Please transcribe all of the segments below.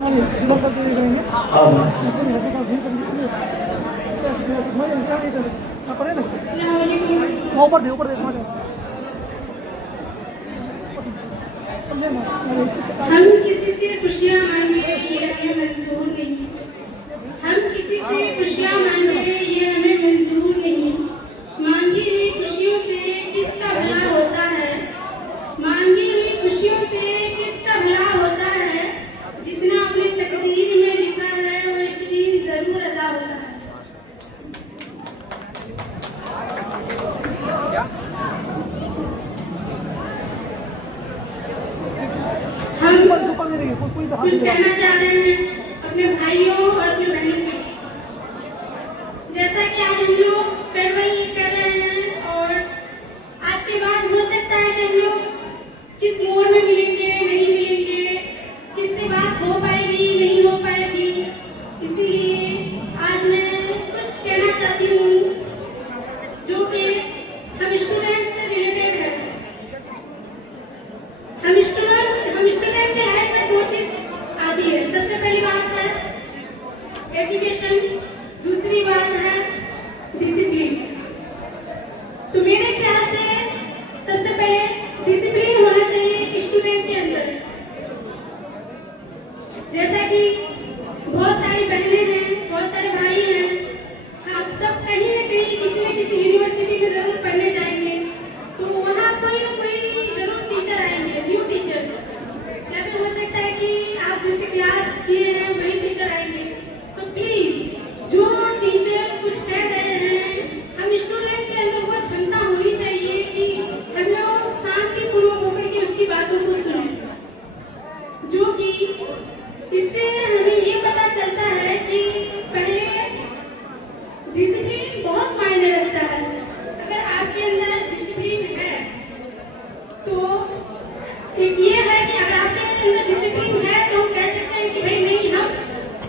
ऊपर दे हम किसी से खुशियाँ मांगे ये हमें मंजूर नहीं। हम किसी से खुशियाँ मांगे ये हमें मंजूर नहीं। मांगी हुई खुशियों से किसका भला होता है। मांगी हुई खुशियों से किसका भला होता है। जितना अपने तकदीर में लिखा है वो एक दिन जरूर अदा होता है। हम कुछ कहना चाह रहे हैं अपने भाइयों और अपने बहनों के। जैसा कि आज हम लोग फेयरवेल कर रहे हैं और आज के बाद हो सकता है कि हम लोग किस मोड़ में मिलेंगे नहीं मिलेंगे, किससे बात हो पाएगी नहीं हो पाएगी। इसीलिए आज मैं कुछ कहना चाहती हूँ जो कि हम स्टूडेंट से रिलेटेड है। हम स्टूडेंट के लाइफ में दो चीज आती है। सबसे पहली बात है एजुकेशन, दूसरी बात है डिसिप्लिन। तो मेरे ख्याल से सबसे पहले डिसिप्लिन होना चाहिए स्टूडेंट के अंदर। जैसा कि बहुत सारी बहनें हैं, बहुत सारे भाई हैं, आप सब कहीं ना कहीं किसी न किसी यूनिवर्सिटी में जरूर पढ़ने जाएंगे तो वहाँ कोई ना कोई जरूर टीचर आएंगे, न्यू टीचर। या फिर हो सकता है कि आप जिसे क्लास किए हैं वही टीचर आएंगे। तो प्लीज जो टीचर कुछ कह रहे हैं, हम स्टूडेंट के अंदर वो क्षमता होनी चाहिए कि हम लोग शांतिपूर्वक होकर के उसकी बातों को सुने। जो कि इससे हमें ये पता चलता है कि पहले डिसिप्लिन बहुत मायने रखता है। अगर आपके अंदर डिसिप्लिन है तो एक ये है कि अगर आपके अंदर डिसिप्लिन है तो हम कह सकते हैं कि भाई नहीं, हम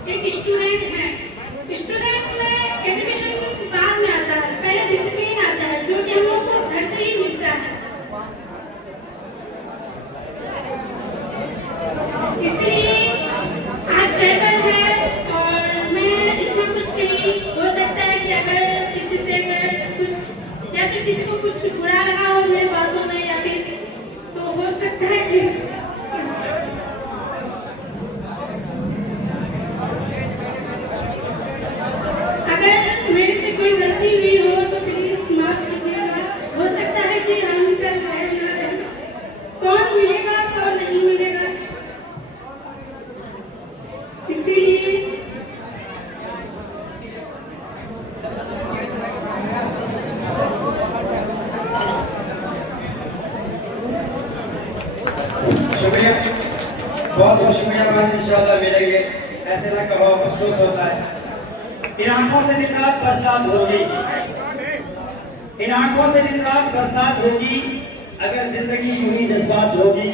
एक स्टूडेंट हैं। स्टूडेंट में एजुकेशन बाद में आता है, पहले डिसिप्लिन आता है जो कि हम लोग को घर से ही मिलता है। इसलिए आज फेयरवेल है और मैं इतना कुछ कही। हो सकता है कि अगर किसी से कुछ या फिर किसी को कुछ बुरा लगा हो मेरी बातों में, या फिर तो हो सकता है कि अगर मेरे से कोई गलती हुई हो तो प्लीज माफ कीजिएगा। हो सकता है कि हम कल घर ना रहें, कौन मिलेगा कौन नहीं मिलेगा। इसीलिए शुक्रिया, बहुत बहुत शुक्रिया मैम। इंशाल्लाह मिलेंगे। ऐसे ना कहो, अफसोस होता है। इन आंखों से दिन रात बरसात होगी, इन आंखों से दिन रात बरसात होगी अगर जिंदगी यूं ही जज्बात होगी।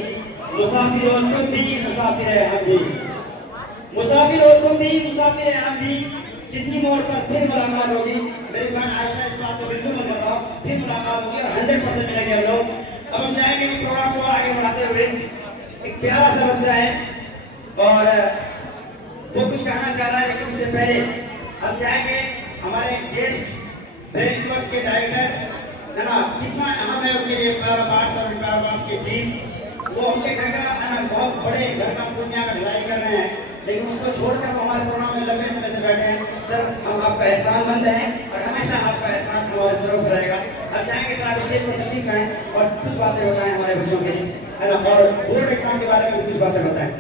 मुसाफिर हो तुम भी, मुसाफिर है हम भी। मुसाफिर हो तुम भी, मुसाफिर है हम भी। किसी मोड़ पर फिर मुलाकात होगी। मेरी बहन आयशा इस बात को बिल्कुल मत बताओ, फिर मुलाकात होगी और 100% मिलेंगे हम लोग। अब हम चाहेंगे कि प्रोग्राम को आगे बढ़ाते हुए एक प्यारा सा बच्चा है और वो कुछ कहना चाह रहा है, लेकिन उससे पहले हम चाहेंगे हमारे गेस्ट ब्रेन दिवस के डायरेक्टर है ना, कितना अहम है उनके लिए पैरा पार्ट्स और पैरा पार्ट्स की टीम। वो उनके घर का बहुत बड़े घर का दुनिया में ढलाई कर रहे हैं, लेकिन उसको छोड़कर वो हमारे प्रोग्राम में लंबे समय से बैठे हैं। सर, हम आपका एहसानमंद हैं और हमेशा आपका एहसास हमारे जरूर रहेगा। अब चाहेंगे सर आप स्टेज पर तशरीफ आएं और कुछ बातें बताएं हमारे बच्चों के लिए, है ना, और बोर्ड एग्जाम के बारे में कुछ बातें बताएं।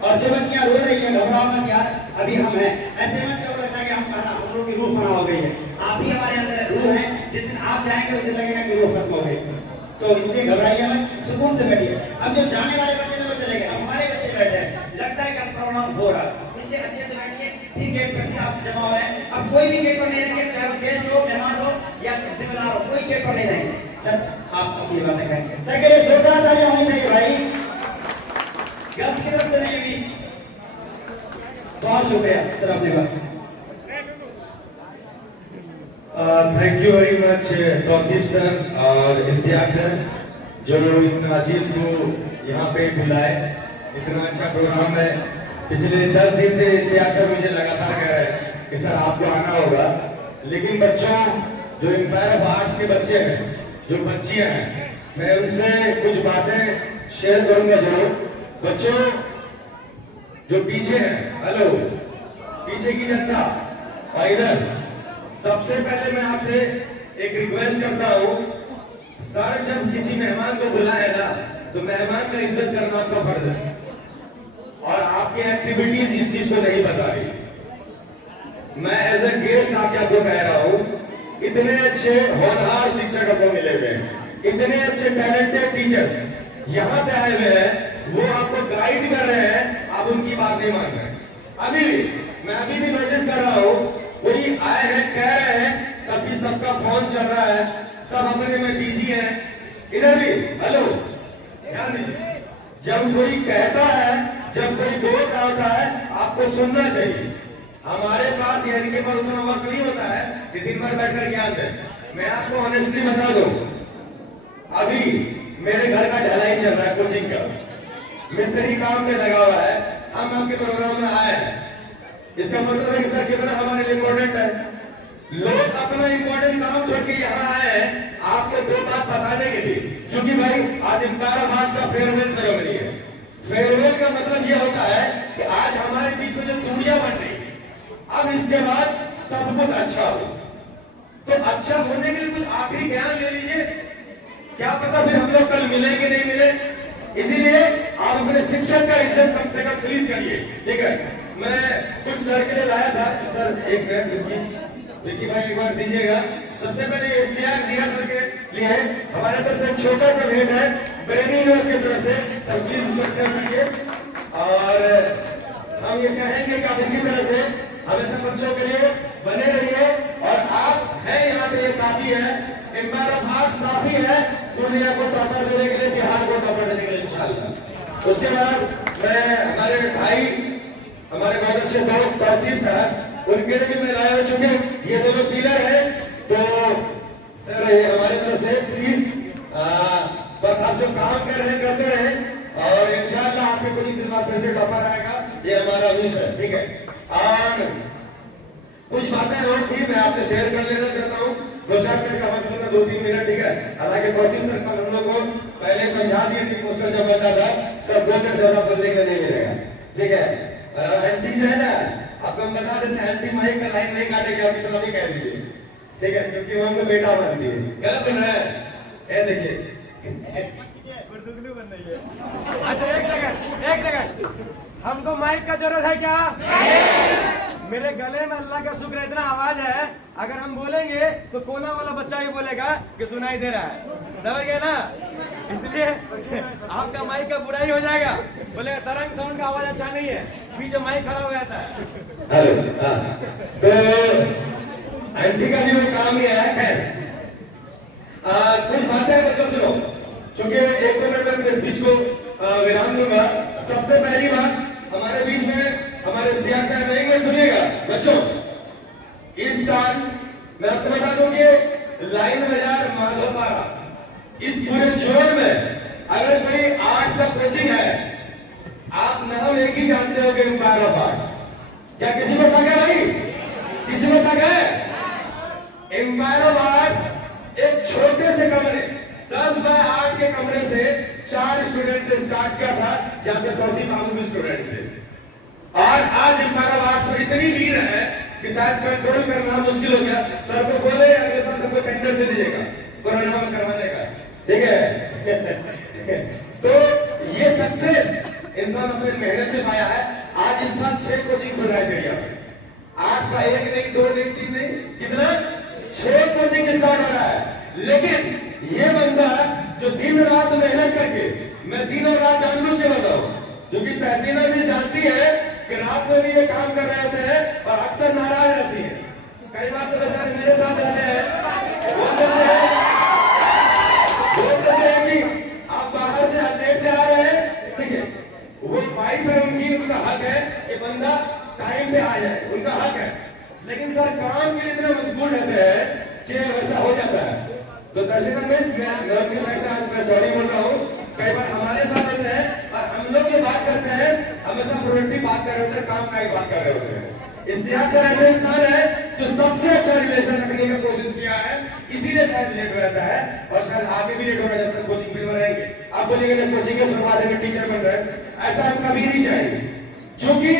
और जो बच्चियां रो रही है, घबराओ मत यार, अभी हम हैं। ऐसे मत करो ऐसा कि हम लोग की रूह फना हो गई है। आप ही हमारे अंदर रूह हैं। जिस दिन आप जाएंगे उस दिन लगेगा कि रूह खत्म हो गई। तो इसलिए घबराइए मत, सुकून से बैठिए। अब जो जाने वाले बच्चे तो चले गए, अब हमारे बच्चे बैठे हैं। लगता है कि अब प्रोग्राम हो रहा है, इसलिए अच्छे से बैठिए। फिर गेट पर आप जमा हो रहे हैं। अब कोई भी गेट पर नहीं रहेंगे, चाहे गेस्ट हो, मेहमान हो या जिम्मेदार हो, कोई गेट पर नहीं रहेंगे। सर, आप अपनी बातें कहें। सर के लिए जोरदार तालियां होनी चाहिए भाई। गर्ल्स की तरफ से नहीं हुई। बहुत शुक्रिया सर, अपनी बात। Thank you very much Tauseef sir और इस्तियाक सर, जो इस नाजीज को यहाँ पे बुलाए। इतना अच्छा प्रोग्राम है पिछले 10 दिन से इसलिए अक्सर मुझे लगातार कह रहे हैं कि सर आपको आना होगा, लेकिन बच्चों जो एम्पायर ऑफ आर्ट्स के बच्चे हैं, जो बच्चियां हैं, मैं उनसे कुछ बातें शेयर करूंगा जरूर। बच्चों जो पीछे हैं, हेलो पीछे की जनता और इधर, सबसे पहले मैं आपसे एक रिक्वेस्ट करता हूं, सर जब किसी मेहमान को बुलाए ना तो मेहमान का इज्जत करना आपका फर्ज है, और आपकी एक्टिविटीज इस चीज को नहीं बता रही। मैं एज ए गेस्ट आके आपको कह रहा हूं, इतने अच्छे होनहार शिक्षक आपको मिले हुए हैं, इतने अच्छे टैलेंटेड टीचर्स यहाँ पे आए हुए हैं, वो आपको गाइड कर रहे हैं, आप उनकी बात नहीं मान रहे। अभी भी मैं अभी भी नोटिस कर रहा हूँ, कोई आए हैं कह रहे हैं, तब भी सबका फोन चल रहा है, सब अपने में बिजी है। इधर भी हेलो ध्यान दीजिए, जब कोई कहता है, जब कोई बोल रहा होता है, आपको सुनना चाहिए। हमारे पास या इनके पास उतना वक्त नहीं होता है कि दिन भर बैठकर ज्ञान दें। मैं आपको ऑनेस्टली बता दूं, अभी मेरे घर का ढलाई चल रहा है, कोचिंग का मिस्त्री काम में लगा हुआ है, हम आपके प्रोग्राम में आए हैं, इसका मतलब है कि सर कितना हमारे लिए इम्पोर्टेंट है। लोग अपना इम्पोर्टेंट काम छोड़ के यहाँ आए हैं आपको दो बात बताने के लिए, क्योंकि भाई आज इम्तारा मार्च का फेयरवेल सेरेमनी है। फेयरवेल का मतलब यह होता है कि आज हमारे बीच में जो दूरियां बन रही है, अब इसके बाद सब कुछ अच्छा हो। तो अच्छा होने के लिए कुछ आखिरी ज्ञान ले लीजिए, क्या पता फिर हम लोग कल मिले कि नहीं मिले। इसीलिए आप अपने शिक्षक का इज्जत कम से कम प्लीज करिए, ठीक है। मैं कुछ सर के लिए लाया था, सर एक मिनट विक्की भाई एक बार दीजिएगा। सबसे पहले इश्तियाक जिया सर के लिए हमारे तरफ से छोटा सा भेंट है, ब्रेनी यूनिवर्सिटी की तरफ से, सर प्लीज इसको एक्सेप्ट करिए। और हम ये चाहेंगे कि आप इसी तरह से हमेशा बच्चों के लिए बने रहिए, और आप हैं यहाँ पे ये काफी है, एम्पायर ऑफ आर्ट्स काफी है दुनिया को टॉपर देने के लिए, बिहार को टॉपर देने के लिए इंशाल्लाह। उसके बाद मैं हमारे भाई, हमारे बहुत अच्छे दोस्त तौसीफ साहब, उनके लिए भी मैं लाया हूं, चूंकि ये दोनों पिलर है, तो सर ये हमारी तरफ से प्लीज बस आप जो काम कर रहे हैं करते रहें, और इंशाल्लाह आपके कोई चीज में फिर से टॉपर आएगा, ये हमारा विश है, ठीक है। और कुछ बातें और थी, मैं आपसे शेयर कर लेना चाहता हूँ, 2-4 मिनट का मतलब है, 2-3 मिनट, ठीक है। हालांकि तौसीफ सर का हम लोग को पहले समझा दिया कि पोस्टर जब बनता था सब 2 मिनट ज्यादा बोलने का नहीं मिलेगा, ठीक है। आंटी जो है ना, आपको हम बता देते हैं, आंटी माई का लाइन नहीं काटेगी, आप इतना भी कह दीजिए, ठीक है, क्योंकि वो हमको बेटा मानती है। गलत बन रहा है, ये देखिए। अच्छा एक सेकंड, हमको माइक का जरूरत है क्या? मेरे गले में अल्लाह का शुक्र इतना आवाज है, अगर हम बोलेंगे तो कोना वाला बच्चा ही बोलेगा कि सुनाई दे रहा है, समझ गए ना? इसलिए आपका माइक का बुराई हो जाएगा, बोलेगा तरंग साउंड का आवाज अच्छा नहीं है, बीच में माइक खड़ा हो जाता है। हेलो, तो आंटी का भी वो काम ही है। खैर कुछ बातें बच्चों सुनो, क्योंकि 1-2 मिनट में अपने स्पीच को विराम दूंगा। सबसे पहली बात, हमारे बीच में हमारे इश्तियाक साहब, एक मिनट सुनिएगा बच्चों। इस साल मैं आपको बता दूं कि लाइन बाजार माधोपारा, इस पूरे जोन में अगर कोई आर्ट्स का कोचिंग है, आप नाम एक ही जानते हो कि एम्पायर ऑफ आर्ट्स। क्या किसी को शक है भाई? किसी को शक है? एम्पायर ऑफ आर्ट्स एक छोटे से कमरे, 10 बाय 8 के कमरे से 4 स्टूडेंट से स्टार्ट किया था, जहां पे तौसीफ मामू भी स्टूडेंट थे, और आज एम्पायर ऑफ आर्ट्स में इतनी भीड़ है कि शायद कंट्रोल करना मुश्किल हो गया। सर को बोले अगले साल सबको टेंडर दे दीजिएगा कोरोना में करवाने का, ठीक है। तो ये सक्सेस इंसान अपने मेहनत से पाया है। आज इस साल 6 कोचिंग खुल रहा है एरिया में, 8 का 1 नहीं, 2 नहीं, 3 नहीं, कितना 6 कोचिंग स्टार्ट हो रहा है। लेकिन ये बंदा जो दिन रात मेहनत करके, मैं दिन और रात जानबूझ के बताऊं, क्योंकि तहसीना भी जानती है कि रात में भी ये काम कर रहे होते हैं और अक्सर नाराज रहती है। कई बार तो बेचारे मेरे साथ रहते हैं, बोल देते हैं कि आप बाहर से लेट से आ रहे हैं, ठीक है, वो वाइफ है उनकी, उनका हक है कि बंदा टाइम पे आ जाए, उनका हक है। लेकिन सर काम के लिए इतना मजबूर रहते हैं कि वैसा हो जाता है। तो तहसीना मिस, मैं अपनी साइड से आज मैं सॉरी बोल रहा हूँ कई बार हमारे साथ होते हैं और हम लोग जो बात करते हैं हमेशा प्रोडक्टिव बात कर रहे होते हैं, काम का ही बात कर रहे होते हैं। इश्तियाक सर ऐसे इंसान है जो सबसे अच्छा रिलेशन रखने की कोशिश किया है, इसीलिए शायद लेट हो जाता है और शायद आगे भी लेट हो जब तक कोचिंग फील्ड में रहेंगे। आप बोलेंगे ना कोचिंग के छुड़वा देंगे, टीचर बन रहे हैं, ऐसा कभी नहीं चाहिए। क्योंकि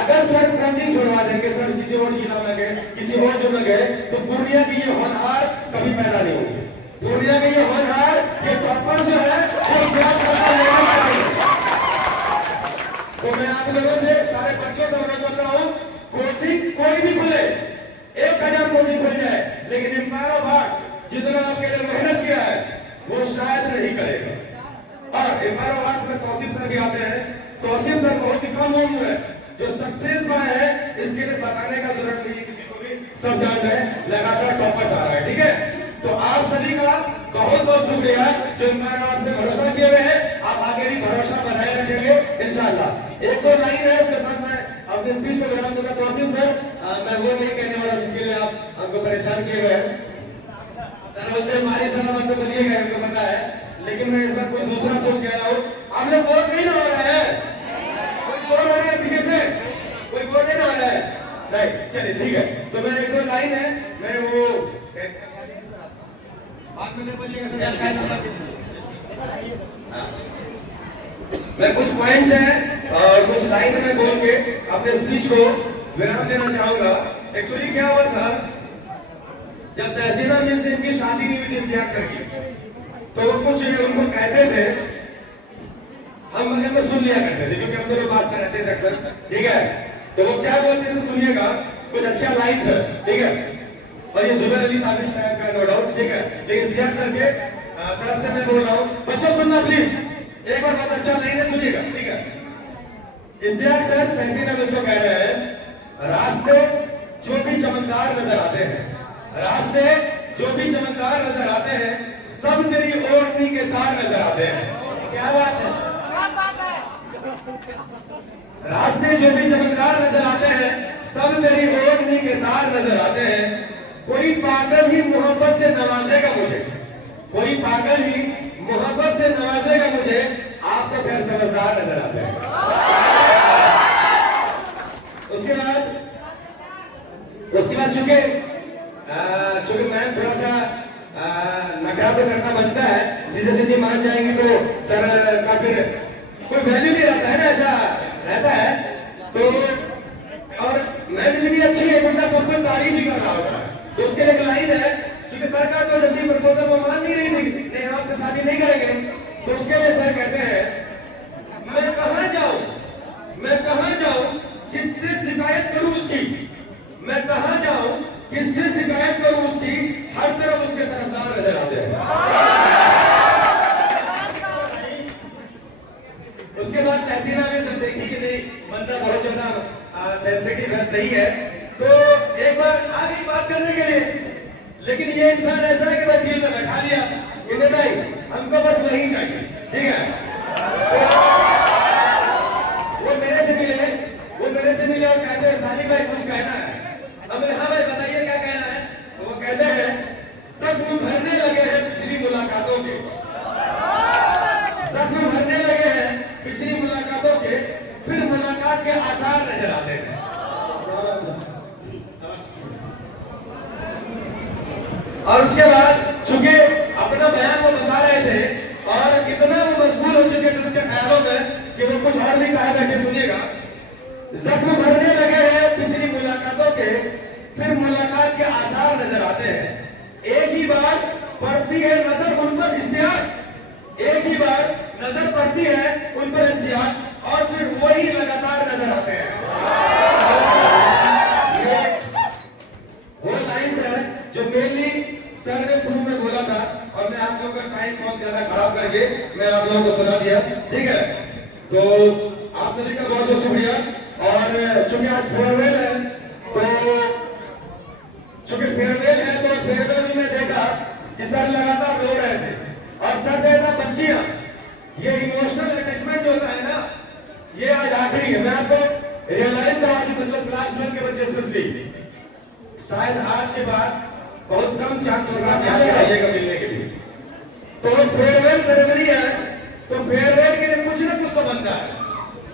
अगर सर कोचिंग छुड़वा देंगे, सर किसी और जिला में गए, किसी और जो में गए, तो पूर्णिया की ये होनहार कभी पैदा नहीं होगी। पूर्णिया के ये होनहार, ये टॉपर जो है तो मैं आप लोगों से, सारे बच्चों से अनुरोध करता हूँ, कोचिंग कोई भी खुले, 1000 कोचिंग खुल जाए, लेकिन एम्पायर ऑफ आर्ट्स जितना आपके लिए मेहनत किया है वो शायद नहीं करेगा। और एम्पायर ऑफ आर्ट्स में तौसीफ सर भी आते हैं। तौसीफ सर बहुत ही कम उम्र है जो सक्सेस पाए हैं, इसके लिए बताने का जरूरत नहीं है किसी को भी, सब जान रहे हैं, लगातार टॉपर आ रहा है। ठीक है, तो आप सभी का बहुत बहुत शुक्रिया जो एम्पायर ऑफ आर्ट्स से भरोसा किए हुए हैं। आप आगे भी भरोसा बनाए रखेंगे इंशाल्लाह। एक दो लाइन है उसके साथ में अपने स्पीच को विराम दूंगा। तौसीफ सर, मैं वो नहीं कहने वाला जिसके लिए आप हमको परेशान किए हुए हैं। सर बोलते हैं हमारी सलामत तो बनिए गए, हमको पता है, लेकिन मैं इस बार कोई दूसरा सोच के आया हूँ। आप लोग बोर नहीं ना हो रहे हैं? कोई बोर हो रही है पीछे से? कोई बोर नहीं ना हो रहा है? नहीं, चलिए ठीक है। तो मैं एक दो लाइन है, मैं वो बात में नहीं बोलिएगा सर, मैं कुछ पॉइंट्स हैं और कुछ लाइन में बोल के अपने स्पीच को विराम देना चाहूंगा। एक्चुअली क्या हुआ था, जब तहसीना मिस से इनकी शादी नहीं हुई थी इश्तियाक सर की, तो वो कुछ उनको कहते थे, हम मगर में सुन लिया करते थे क्योंकि हम दोनों पास में रहते थे अक्सर। ठीक है, तो वो क्या बोलते थे सुनिएगा, कुछ अच्छा लाइन सर। ठीक है, और ये जुबैर अली ताबिश साहब का नो डाउट। ठीक है, लेकिन इश्तियाक सर के तरफ से मैं बोल रहा हूँ, बच्चों सुनना प्लीज, एक बार बहुत अच्छा लाइन है, सुनिएगा। ठीक है, इश्तियाक सर तहसीना मिस को कह रहे हैं, रास्ते जो भी चमकदार नजर आते हैं, रास्ते जो भी चमकदार नजर आते हैं, सब तेरी ओढ़नी के तार नजर आते हैं। क्या बात है? रास्ते जो भी चमकदार नजर आते हैं, सब तेरी ओढ़नी के तार नजर आते हैं। कोई पागल ही मोहब्बत से नवाजेगा मुझे, कोई पागल ही मोहब्बत से नवाजेगा मुझे, आप तो फिर समझदार नजर आते हैं। उसके बाद चूंकि मैं थोड़ा सा नखरा तो करना बनता है, सीधे सीधे मान जाएंगे तो सर का फिर कोई वैल्यू नहीं रहता है ना, ऐसा रहता है। तो और मैं जिंदगी अच्छी है, बंदा सबको तारीफ ही कर रहा होता है, तो उसके लिए एक लाइन है, क्योंकि सरकार तो जल्दी प्रपोजल को मान नहीं रही थी, नहीं आपसे शादी नहीं करेंगे, तो उसके लिए सर कहते हैं, मैं कहां जाऊं, मैं कहां जाऊं, किससे शिकायत करूं उसकी, मैं कहां जाऊं, किससे शिकायत करूं उसकी, हर तरफ उसके तरफदार नजर आते हैं। उसके बाद तहसीना में जब देखी कि नहीं बंदा बहुत ज्यादा सेंसिटिव है, सही है, तो एक बार आ गई बात करने के लिए, लेकिन ये इंसान ऐसा है कि मैं दिल में बैठा लिया कि नहीं हमको बस वही चाहिए। ठीक है, वो मेरे से मिले और कहते हैं साली भाई कुछ कहना है। अब हाँ भाई बताइए क्या कहना है। तो वो कहते हैं सच में भरने लगे हैं पिछली मुलाकातों के, सच में भरने लगे हैं पिछली मुलाकातों के, फिर मुलाकात के आसार नजर आते हैं। और उसके बाद चूंकि अपना बयान वो बता रहे थे और इतना वो मशगूल हो चुके थे उसके ख्यालों में कि वो कुछ और भी कहा बैठे, सुनिएगा। जख्म भरने लगे हैं पिछली मुलाकातों के, फिर मुलाकात के आसार नजर आते हैं। एक ही बार पड़ती है नजर उन पर इश्तियाक, एक ही बार नजर पड़ती है उन पर इश्तियाक, और फिर वही लगातार नजर आते हैं। वो लाइन है जो मेनली सर ने शुरू में बोला था, और मैं आप लोगों का टाइम बहुत ज्यादा खराब करके मैं आप लोगों को सुना दिया। ठीक है, तो आप सभी का बहुत बहुत शुक्रिया। और चूंकि आज फेयरवेल है, तो चूंकि फेयरवेल है तो फेयरवेल में मैं देखा कि सर लगातार रो रहे थे, और सर से था बच्चियां, ये इमोशनल अटैचमेंट जो होता है ना, ये आज आखिरी है। मैं आपको रियलाइज करा कि बच्चों क्लास 12 के बच्चे स्पेशली, शायद आज के बाद बहुत कम चांस होगा कि आप आइएगा मिलने के लिए। तो फेयरवेल सेरेमनी है, तो तो फेयरवेल के लिए कुछ ना कुछ तो बनता है,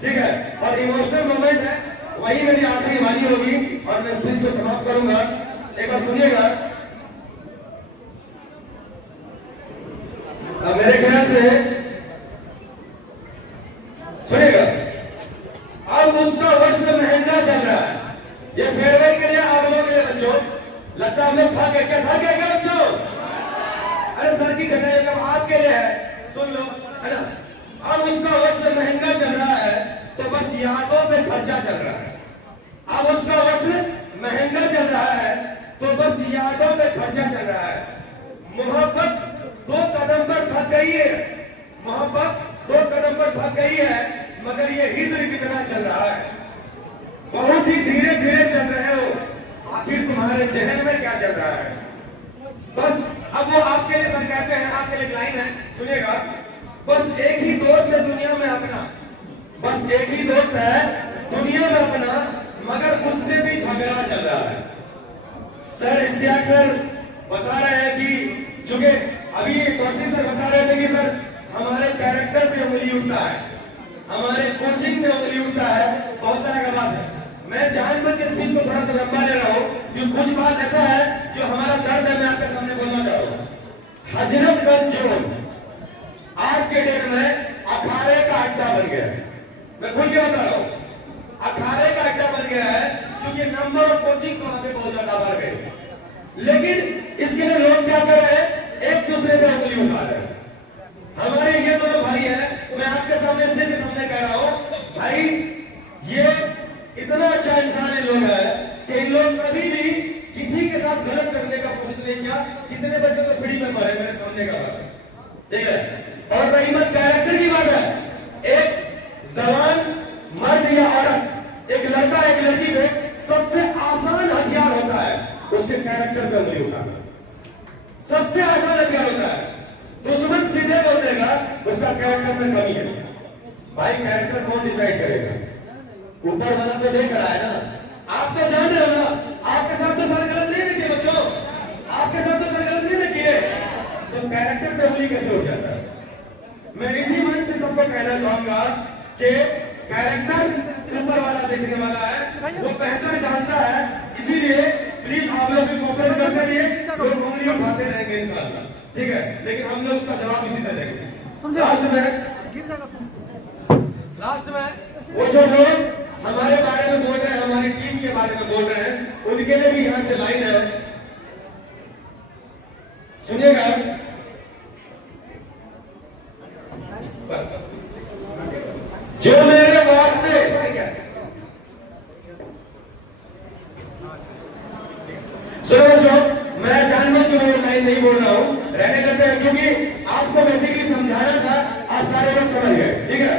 ठीक है। और इमोशनल मोमेंट है, वही मेरी आखिरी वाणी होगी और मैं स्पीच को समाप्त करूंगा। एक बार सुनिएगा। अब मेरे ख्याल से सुनिएगा, अब उसका वस्त्र महंगा चल रहा है। ये फेयरवेल के लिए आप लोगों के लिए बच्चों, लगता है हम लोग थक गए क्या बच्चों? अरे सर की कटाई कब आपके लिए है, सुन लो, है ना। अब उसका वस्त्र महंगा चल रहा है तो बस यादों पे खर्चा चल रहा है। अब उसका वस्त्र महंगा चल रहा है तो बस यादों पे खर्चा चल रहा है। मोहब्बत 2 कदम पर थक गई है, मोहब्बत 2 कदम पर थक गई है, मगर ये हिज्र कितना चल रहा है। बहुत ही धीरे धीरे चल रहे हो, आखिर तुम्हारे जहन में क्या चल रहा है? बस अब वो आपके लिए सर कहते हैं, आपके लिए लाइन है, सुनिएगा। बस एक ही दोस्त है दुनिया में अपना, बस एक ही दोस्त है दुनिया में अपना, मगर उससे भी झगड़ा चल रहा है। सर इश्तियाक सर बता रहे हैं कि चूंकि अभी कौशिक सर बता रहे थे कि सर हमारे कैरेक्टर पे उंगली उठता है, हमारे कोचिंग पे उंगली उठता है, बहुत तरह का बात है। मैं जानबूझ के स्पीच को थोड़ा सा लंबा ले रहा हूँ क्योंकि कुछ बात ऐसा है जो हमारा दर्द है, मैं आपके सामने बोलना चाह रहा हूँ। हजरतगंज जोन आज के डेट में अखाड़े का अड्डा बन गया है। मैं खुल के बता रहा हूँ, अखाड़े का अड्डा बन गया है क्योंकि नंबर ऑफ कोचिंग वहां पे बहुत ज्यादा बढ़ गए। लेकिन इसके लिए लोग क्या कर रहे हैं, एक दूसरे पे उंगली उठा रहे हैं। हमारे ये दोनों भाई हैं, मैं आपके सामने के सामने कह रहा हूँ भाई, ये इतना अच्छा इंसान इन लोग है कि इन लोग कभी भी किसी के साथ गलत करने का कोशिश नहीं किया। कितने बच्चे तो फ्री में पढ़े मेरे सामने का बात है, ठीक है। और रही बात कैरेक्टर की बात है, एक जवान मर्द या औरत, एक लड़का एक लड़की पे सबसे आसान हथियार होता है उसके कैरेक्टर पे उंगली उठाना, सबसे आसान हथियार होता है। दुश्मन सीधे बोल देगा उसका कैरेक्टर में कमी है। भाई कैरेक्टर कौन डिसाइड करेगा? ऊपर वाला तो देख रहा है ना, आप तो जान रहे हो ना, आपके साथ तो सर गलत नहीं किए बच्चों, आपके साथ तो सर गलत नहीं किए, तो कैरेक्टर पे उंगली कैसे हो जाता है? मैं इसी मन से सबको कहना चाहूंगा कि कैरेक्टर ऊपर वाला देखने वाला है, वो बेहतर जानता है, इसीलिए प्लीज आप लोग भी कोऑपरेट करते रहिए, लोग उंगली उठाते रहेंगे इंशाल्लाह, ठीक है। लेकिन हम लोग उसका जवाब इसी से देंगे। लास्ट में वो जो लोग हमारे बारे में बोल रहे हैं, हमारी टीम के बारे में बोल रहे हैं, उनके लिए भी यहां से लाइन है, सुनिएगा। बस जो मेरे वास्ते सुनो जो मैं जानबूझ के वो लाइन नहीं बोल रहा हूं, रहने देते हैं क्योंकि आपको बेसिकली समझाना था, आप सारे लोग समझ गए, ठीक है।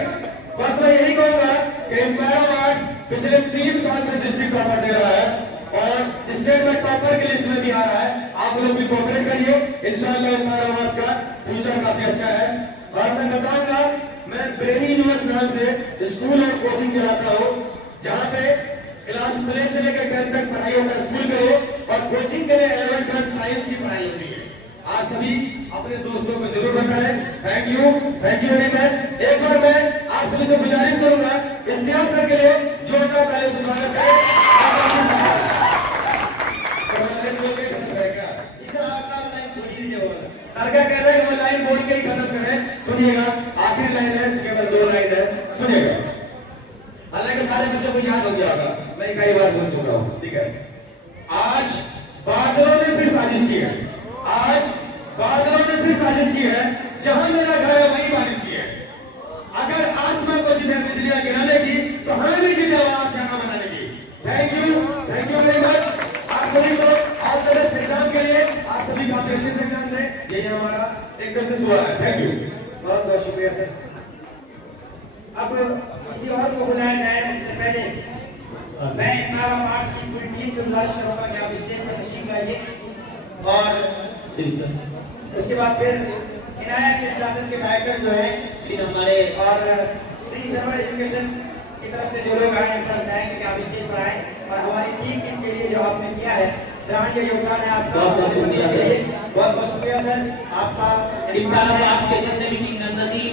बस मैं यही कहूंगा कि एम्पायर अवार्ड पिछले 3 साल से डिस्ट्रिक्ट टॉपर दे रहा है और स्टेट में टॉपर की लिस्ट में भी आ रहा है। आप लोग भी कोऑपरेट करिए, इंशाल्लाह एम्पायर अवार्ड का फ्यूचर काफी अच्छा है। और मैं बताऊंगा, मैं ब्रेनी यूनिवर्स नाम से स्कूल और कोचिंग कराता हूँ, जहाँ पे क्लास प्ले से लेकर 10 तक पढ़ाई होता है स्कूल में, और कोचिंग के लिए 11th क्लास साइंस की पढ़ाई होती है। आप सभी अपने दोस्तों को जरूर बताएं। Thank you very much. एक बार मैं आप सभी से गुजारिश करूंगा, इश्तियाक सर के लिए जोरदार तालियों से स्वागत करें। सर क्या कह रहे हैं, वो लाइन बोल के ही खत्म करें, सुनिएगा। आखिरी लाइन है, केवल 2 लाइन है, सुनिएगा। हालांकि सारे बच्चों को याद हो गया होगा, मैं कई बार बोल चुका हूं, ठीक है। आज बादलों ने फिर साजिश की है, आज बादलों ने फिर साजिश की है, जहां मेरा घर है वहीं बारिश की है। अगर आसमान को जितने बिजलियां गिराने की, तो हमें भी जितने आशियाना बनाने की। Thank you very much. आप सभी को ऑल द बेस्ट एग्जाम के लिए, आप सभी काफी अच्छे से एग्जाम दें, यही हमारा एक तरह से दुआ है। थैंक यू, बहुत बहुत शुक्रिया सर। अब किसी और को बुलाया जाए उनसे पहले मैं हमारा मार्च की पूरी टीम से गुजारिश करूंगा कि आप स्टेज पर तशरीफ लाइए, और उसके बाद फिर इनाया के क्लासेस के डायरेक्टर जो हैं फिर हमारे और श्री सर्वर एजुकेशन की तरफ से जो लोग आए हैं सर चाहेंगे कि आप स्टेज पर आए, और हमारी टीम के लिए जो आपने किया है सराहनीय योगदान है आपका, बहुत बहुत शुक्रिया सर आपका। इस बार आपके जितने भी टीम मेंबर थी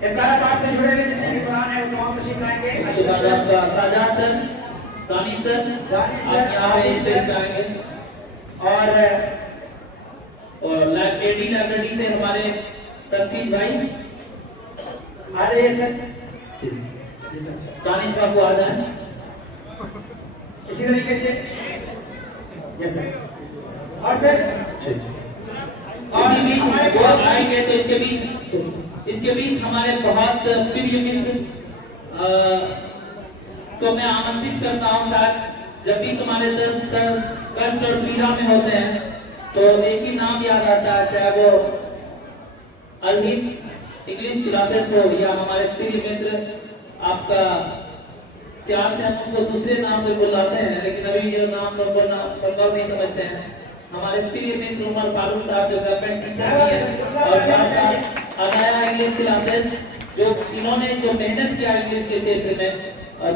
इफ्तार पाठ से जुड़े हुए जितने भी कुरान है वो तमाम तशरीफ लाएंगे। उसके बाद आपका साजा सर, दानी सर, दानी सर, आप यहाँ पे स्टेज पे आएंगे। और लाइब्रेरी से हमारे तनफीज भाई आ रहे हैं सर। दानिश बाबू आ जाए। इसी तरीके से यस सर। और सर इसी बीच वो आएंगे तो इसके बीच हमारे बहुत प्रिय मित्र तो मैं आमंत्रित करता हूँ साथ, जब भी तुम्हारे दर्द सर कष्ट और पीड़ा में होते हैं तो एक ही नाम याद आता है, चाहे वो अलहिद इंग्लिश क्लासेस हो या हमारे प्रिय मित्र। आपका प्यार से हम उनको दूसरे नाम से बुलाते हैं, लेकिन अभी ये नाम तो बोलना संभव नहीं समझते हैं। हमारे प्रिय मित्र उमर फारूक साहब जो गवर्नमेंट टीचर भी है और साथ साथ अदाया इंग्लिश क्लासेस, जो इन्होंने जो मेहनत किया इंग्लिश के क्षेत्र में,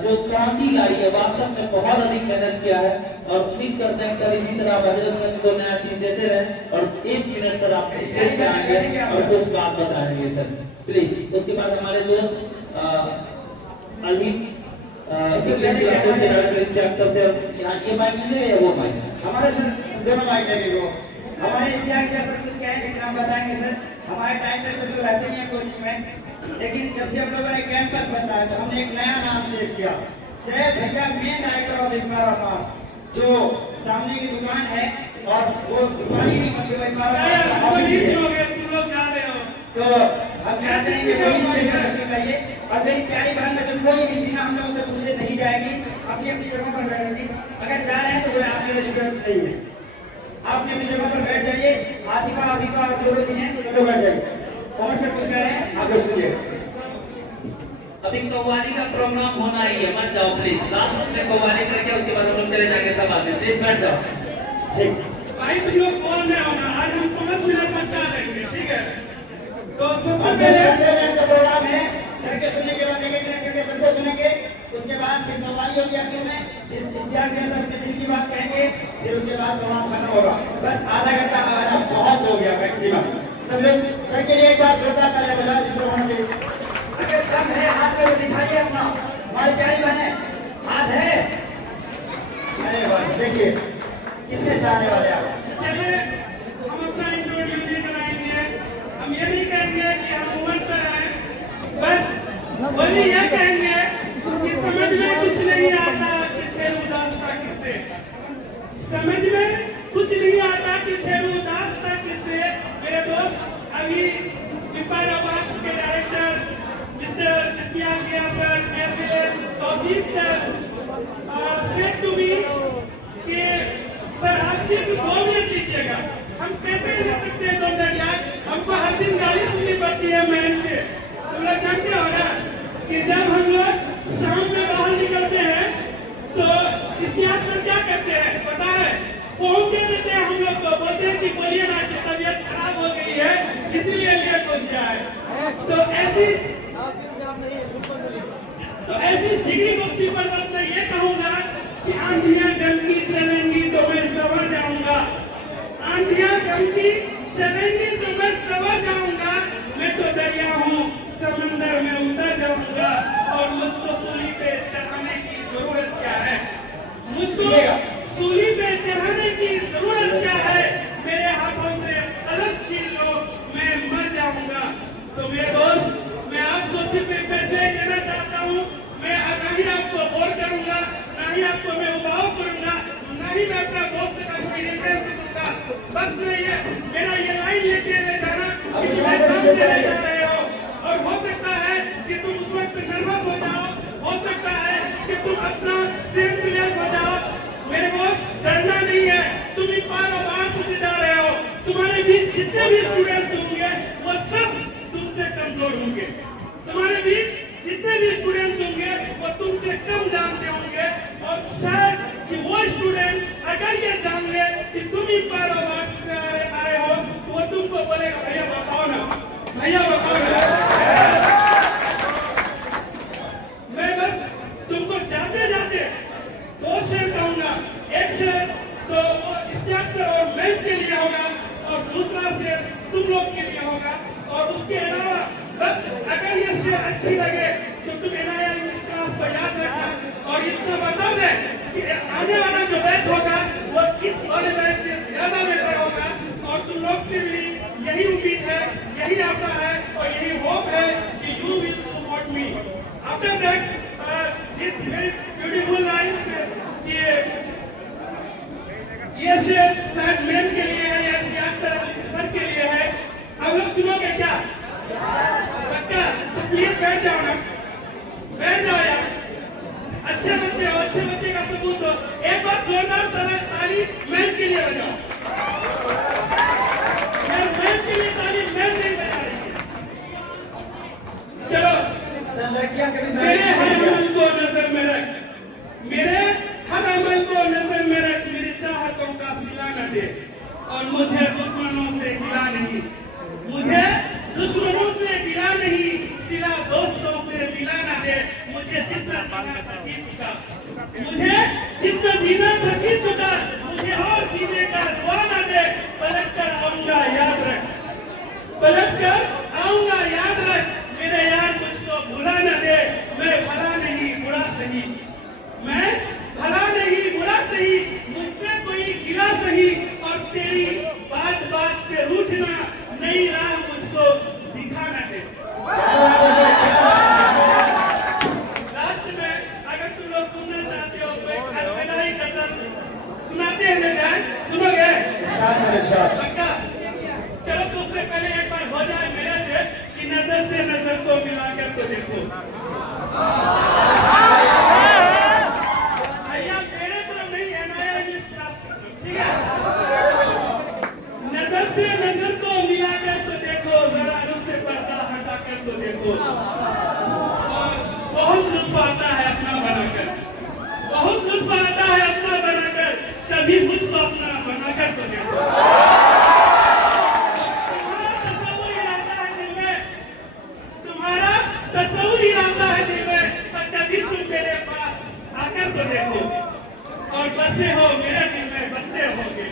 जो क्रांति लाई है, वास्तव में बहुत अधिक मेहनत किया है। और उम्मीद करते हैं सर इसी तरह हजरत को नया चीज देते रहे। और 1 मिनट सर आप स्टेज पे आएंगे और कुछ बात बताएंगे सर प्लीज। उसके बाद हमारे दोस्त अलमीद क्लासेस के डायरेक्टर सबसे यहाँ ये बाइक मिले या वो बाइक हमारे सर दोनों बाइक लगे वो हमारे इतिहास से सब कुछ क्या है लेकिन हम बताएंगे सर। हमारे टाइम पे सब लोग रहते हैं कोचिंग में, लेकिन जब से हम लोगों ने कैंपस बनता है तो हमने एक नया नाम सेव किया। सैफ भैया main director of Iqbal Abbas, जो सामने की दुकान है और वो दुकान ही नहीं बनती वो इकबाल तुम लोग जा रहे हो तो हम चाहते हैं कि वही तशरीफ लाइए। और मेरी प्यारी बहन में से कोई भी बिना हम लोगों से पूछे नहीं जाएगी, अपनी अपनी जगह पर बैठेगी। अगर जा रहे हैं तो वो आपके स्टूडेंट्स नहीं है, आपने अपनी जगह पर बैठ जाइए। आतिफा आतिफा जो लोग भी हैं सब लोग बैठ जाइए। कौन से कुछ कह रहे हैं आप लोग सुनिए। अभी कव्वाली का प्रोग्राम होना ही है, मत जाओ प्लीज। लास्ट में कव्वाली करके उसके बाद हम लोग चले जाएंगे सब आदमी, प्लीज बैठ जाओ। ठीक भाई तुम लोग कौन है होना, आज हम 5 मिनट बता देंगे, ठीक है। तो सबसे और पहले का प्रोग्राम है, सर के सुनने के बाद एक एक मिनट करके सबको सुनेंगे। उसके बाद फिर कव्वाली होगी आखिर में, इस इश्तियाक से सब अपने दिल की बात कहेंगे, फिर उसके बाद प्रोग्राम खत्म होगा। बस आधा घंटा हमारा बहुत हो गया मैक्सिमम। सब लोग सर के लिए एक बार जोरदार तालियां बजाओ जिसको होना चाहिए। अगर दम है हाथ में तो दिखाइए अपना, हमारी प्यारी बहन हाथ है। अरे वाह देखिए कितने चाहने वाले आप। चलिए हम अपना इंट्रोड्यूस कराएंगे। हम ये नहीं कहेंगे कि हम उमर सर हैं, बस वही ये कहेंगे कि समझ में कुछ नहीं आता कि छेड़ू उदास था किससे, समझ में कुछ नहीं आता कि छेड़ू उदास था किससे। मेरे दोस्त अभी इकबाल अब्बास के director mister Ishtiaq sir, Tauseef sir said to me कि सर आप सिर्फ 2 मिनट दीजिएगा। हम कैसे ले सकते हैं 2 मिनट यार, हमको हर दिन गाली सुननी पड़ती है मैन से। तुम लोग जानते हो ना कि जब हम लोग शाम में बाहर निकलते हैं तो इश्तियाक सर क्या करते हैं पता है, फोन दे देते हैं हम लोग को, बोलते हैं कि बोलिए ना कि तबीयत खराब हो गई है इसलिए लेट हो गया है। तो ऐसी जिगरी दोस्ती पर बस मैं ये कहूँगा कि आंधियां गंदी चलेंगी तो मैं सवर जाऊंगा, आंधियां गंदी चलेंगी तो मैं सवर जाऊंगा। मैं तो दरिया हूँ समंदर में उतर जाऊंगा और मुझको सूली पे चढ़ाने की जरूरत क्या है, मुझको सूली पे चढ़ाने की जरूरत क्या है। मेरे हाथों से अलग छीन लो मैं मर जाऊंगा। तो मेरे दोस्त मैं आपको सिर्फ एक मैसेज देना चाहता हूँ, मैं ना ही आपको बोर करूंगा, ना ही आपको मैं उबाऊ करूंगा, ना ही मैं अपना दोस्त का कोई रेफरेंस दूंगा। बस मैं ये मेरा ये लाइन लेके हुए जाना कि तुम्हें काम देने जा रहे हो और हो सकता है कि तुम उस वक्त नर्वस हो जाओ, हो सकता है कि तुम अपना सेंसलेस हो जाओ। मेरे दोस्त डरना नहीं है, तुम इकबाल अब्बास से जा रहे हो, तुम्हारे बीच जितने भी स्टूडेंट्स होंगे वो सब तुमसे कमजोर होंगे, तुम्हारे बीच जितने भी स्टूडेंट्स होंगे वो तुमसे कम जानते होंगे। और शायद कि वो स्टूडेंट अगर ये जान ले कि तुम इकबाल अब्बास से आए हो तो वो तुमको बोलेगा भैया बताओ ना, भैया बताओ ना। मैं बस तुमको जाते जाते 2 शेर कहूंगा, एक शेर तो वो इश्तियाक सर और मैं के लिए होगा और दूसरा शेर तुम लोग के लिए होगा। और उसके अलावा बस अगर ये आने वाला जो बैच होगा वो इस वाले बैच से ज्यादा बेहतर होगा और तुम लोग से भी यही उम्मीद है, यही आशा है और यही होप है कि you will support me. After that this very beautiful lines ये शायद मैम के लिए है या सर के लिए है। आप लोग सुनोगे क्या? पक्का? तो प्लीज बैठ जाओ ना, बैठ जाओ यार। अच्छे बच्चे हो, अच्छे बच्चे का सबूत हो। एक बार जोरदार ताली मैम के लिए बजाओ। मैम के लिए ताली मैम नहीं बजा रही है। चलो सर लड़कियां कभी मेरे हर अमल को नजर में रख, मेरे हर अमल को नजर में रख, मेरी चाहतों का सिला न दे और मुझे दुश्मनों से गिला नहीं, मुझे दुश्मनों से गिला नहीं, सिला दोस्तों से मिला न दे। मुझे जितना जीना था जी चुका, मुझे जितना जीना था जी चुका, मुझे और जीने का दुआ न दे। पलट कर आऊंगा याद रख, पलट कर आऊंगा याद रख, मेरे यार मुझको भुला न दे। मैं भला नहीं बुरा सही, मैं भला नहीं बुरा सही, मुझसे कोई गिला सही और तेरी बात बात पे रूठना, नई राह मुझको दिखाना दे। लास्ट में अगर तुम लोग सुनना चाहते हो तो एक अलविदाई गजल सुनाते हैं मेरे जान, सुनोगे? पक्का? चलो तो उससे पहले एक बार हो जाए मेरे से कि नजर से नजर को मिलाकर तो देखो। भैया मेरे तरफ नहीं है, नया इंग्लिश क्लास करना, ठीक है? नजर से नजर को मिलाकर तो देखो, जरा रुख से पर्दा हटाकर तो देखो। और बहुत लुत्फ आता है अपना बनाकर, बहुत लुत्फ आता है अपना बनाकर, कभी मुझको अपना बनाकर तो देखो। तुम्हारा तस्वीर ही रहता है दिल में, तुम्हारा तस्वीर ही रहता है दिल में, पर कभी तुम मेरे पास आकर तो देखो। और बसे हो मेरे दिल में, बसते होगे,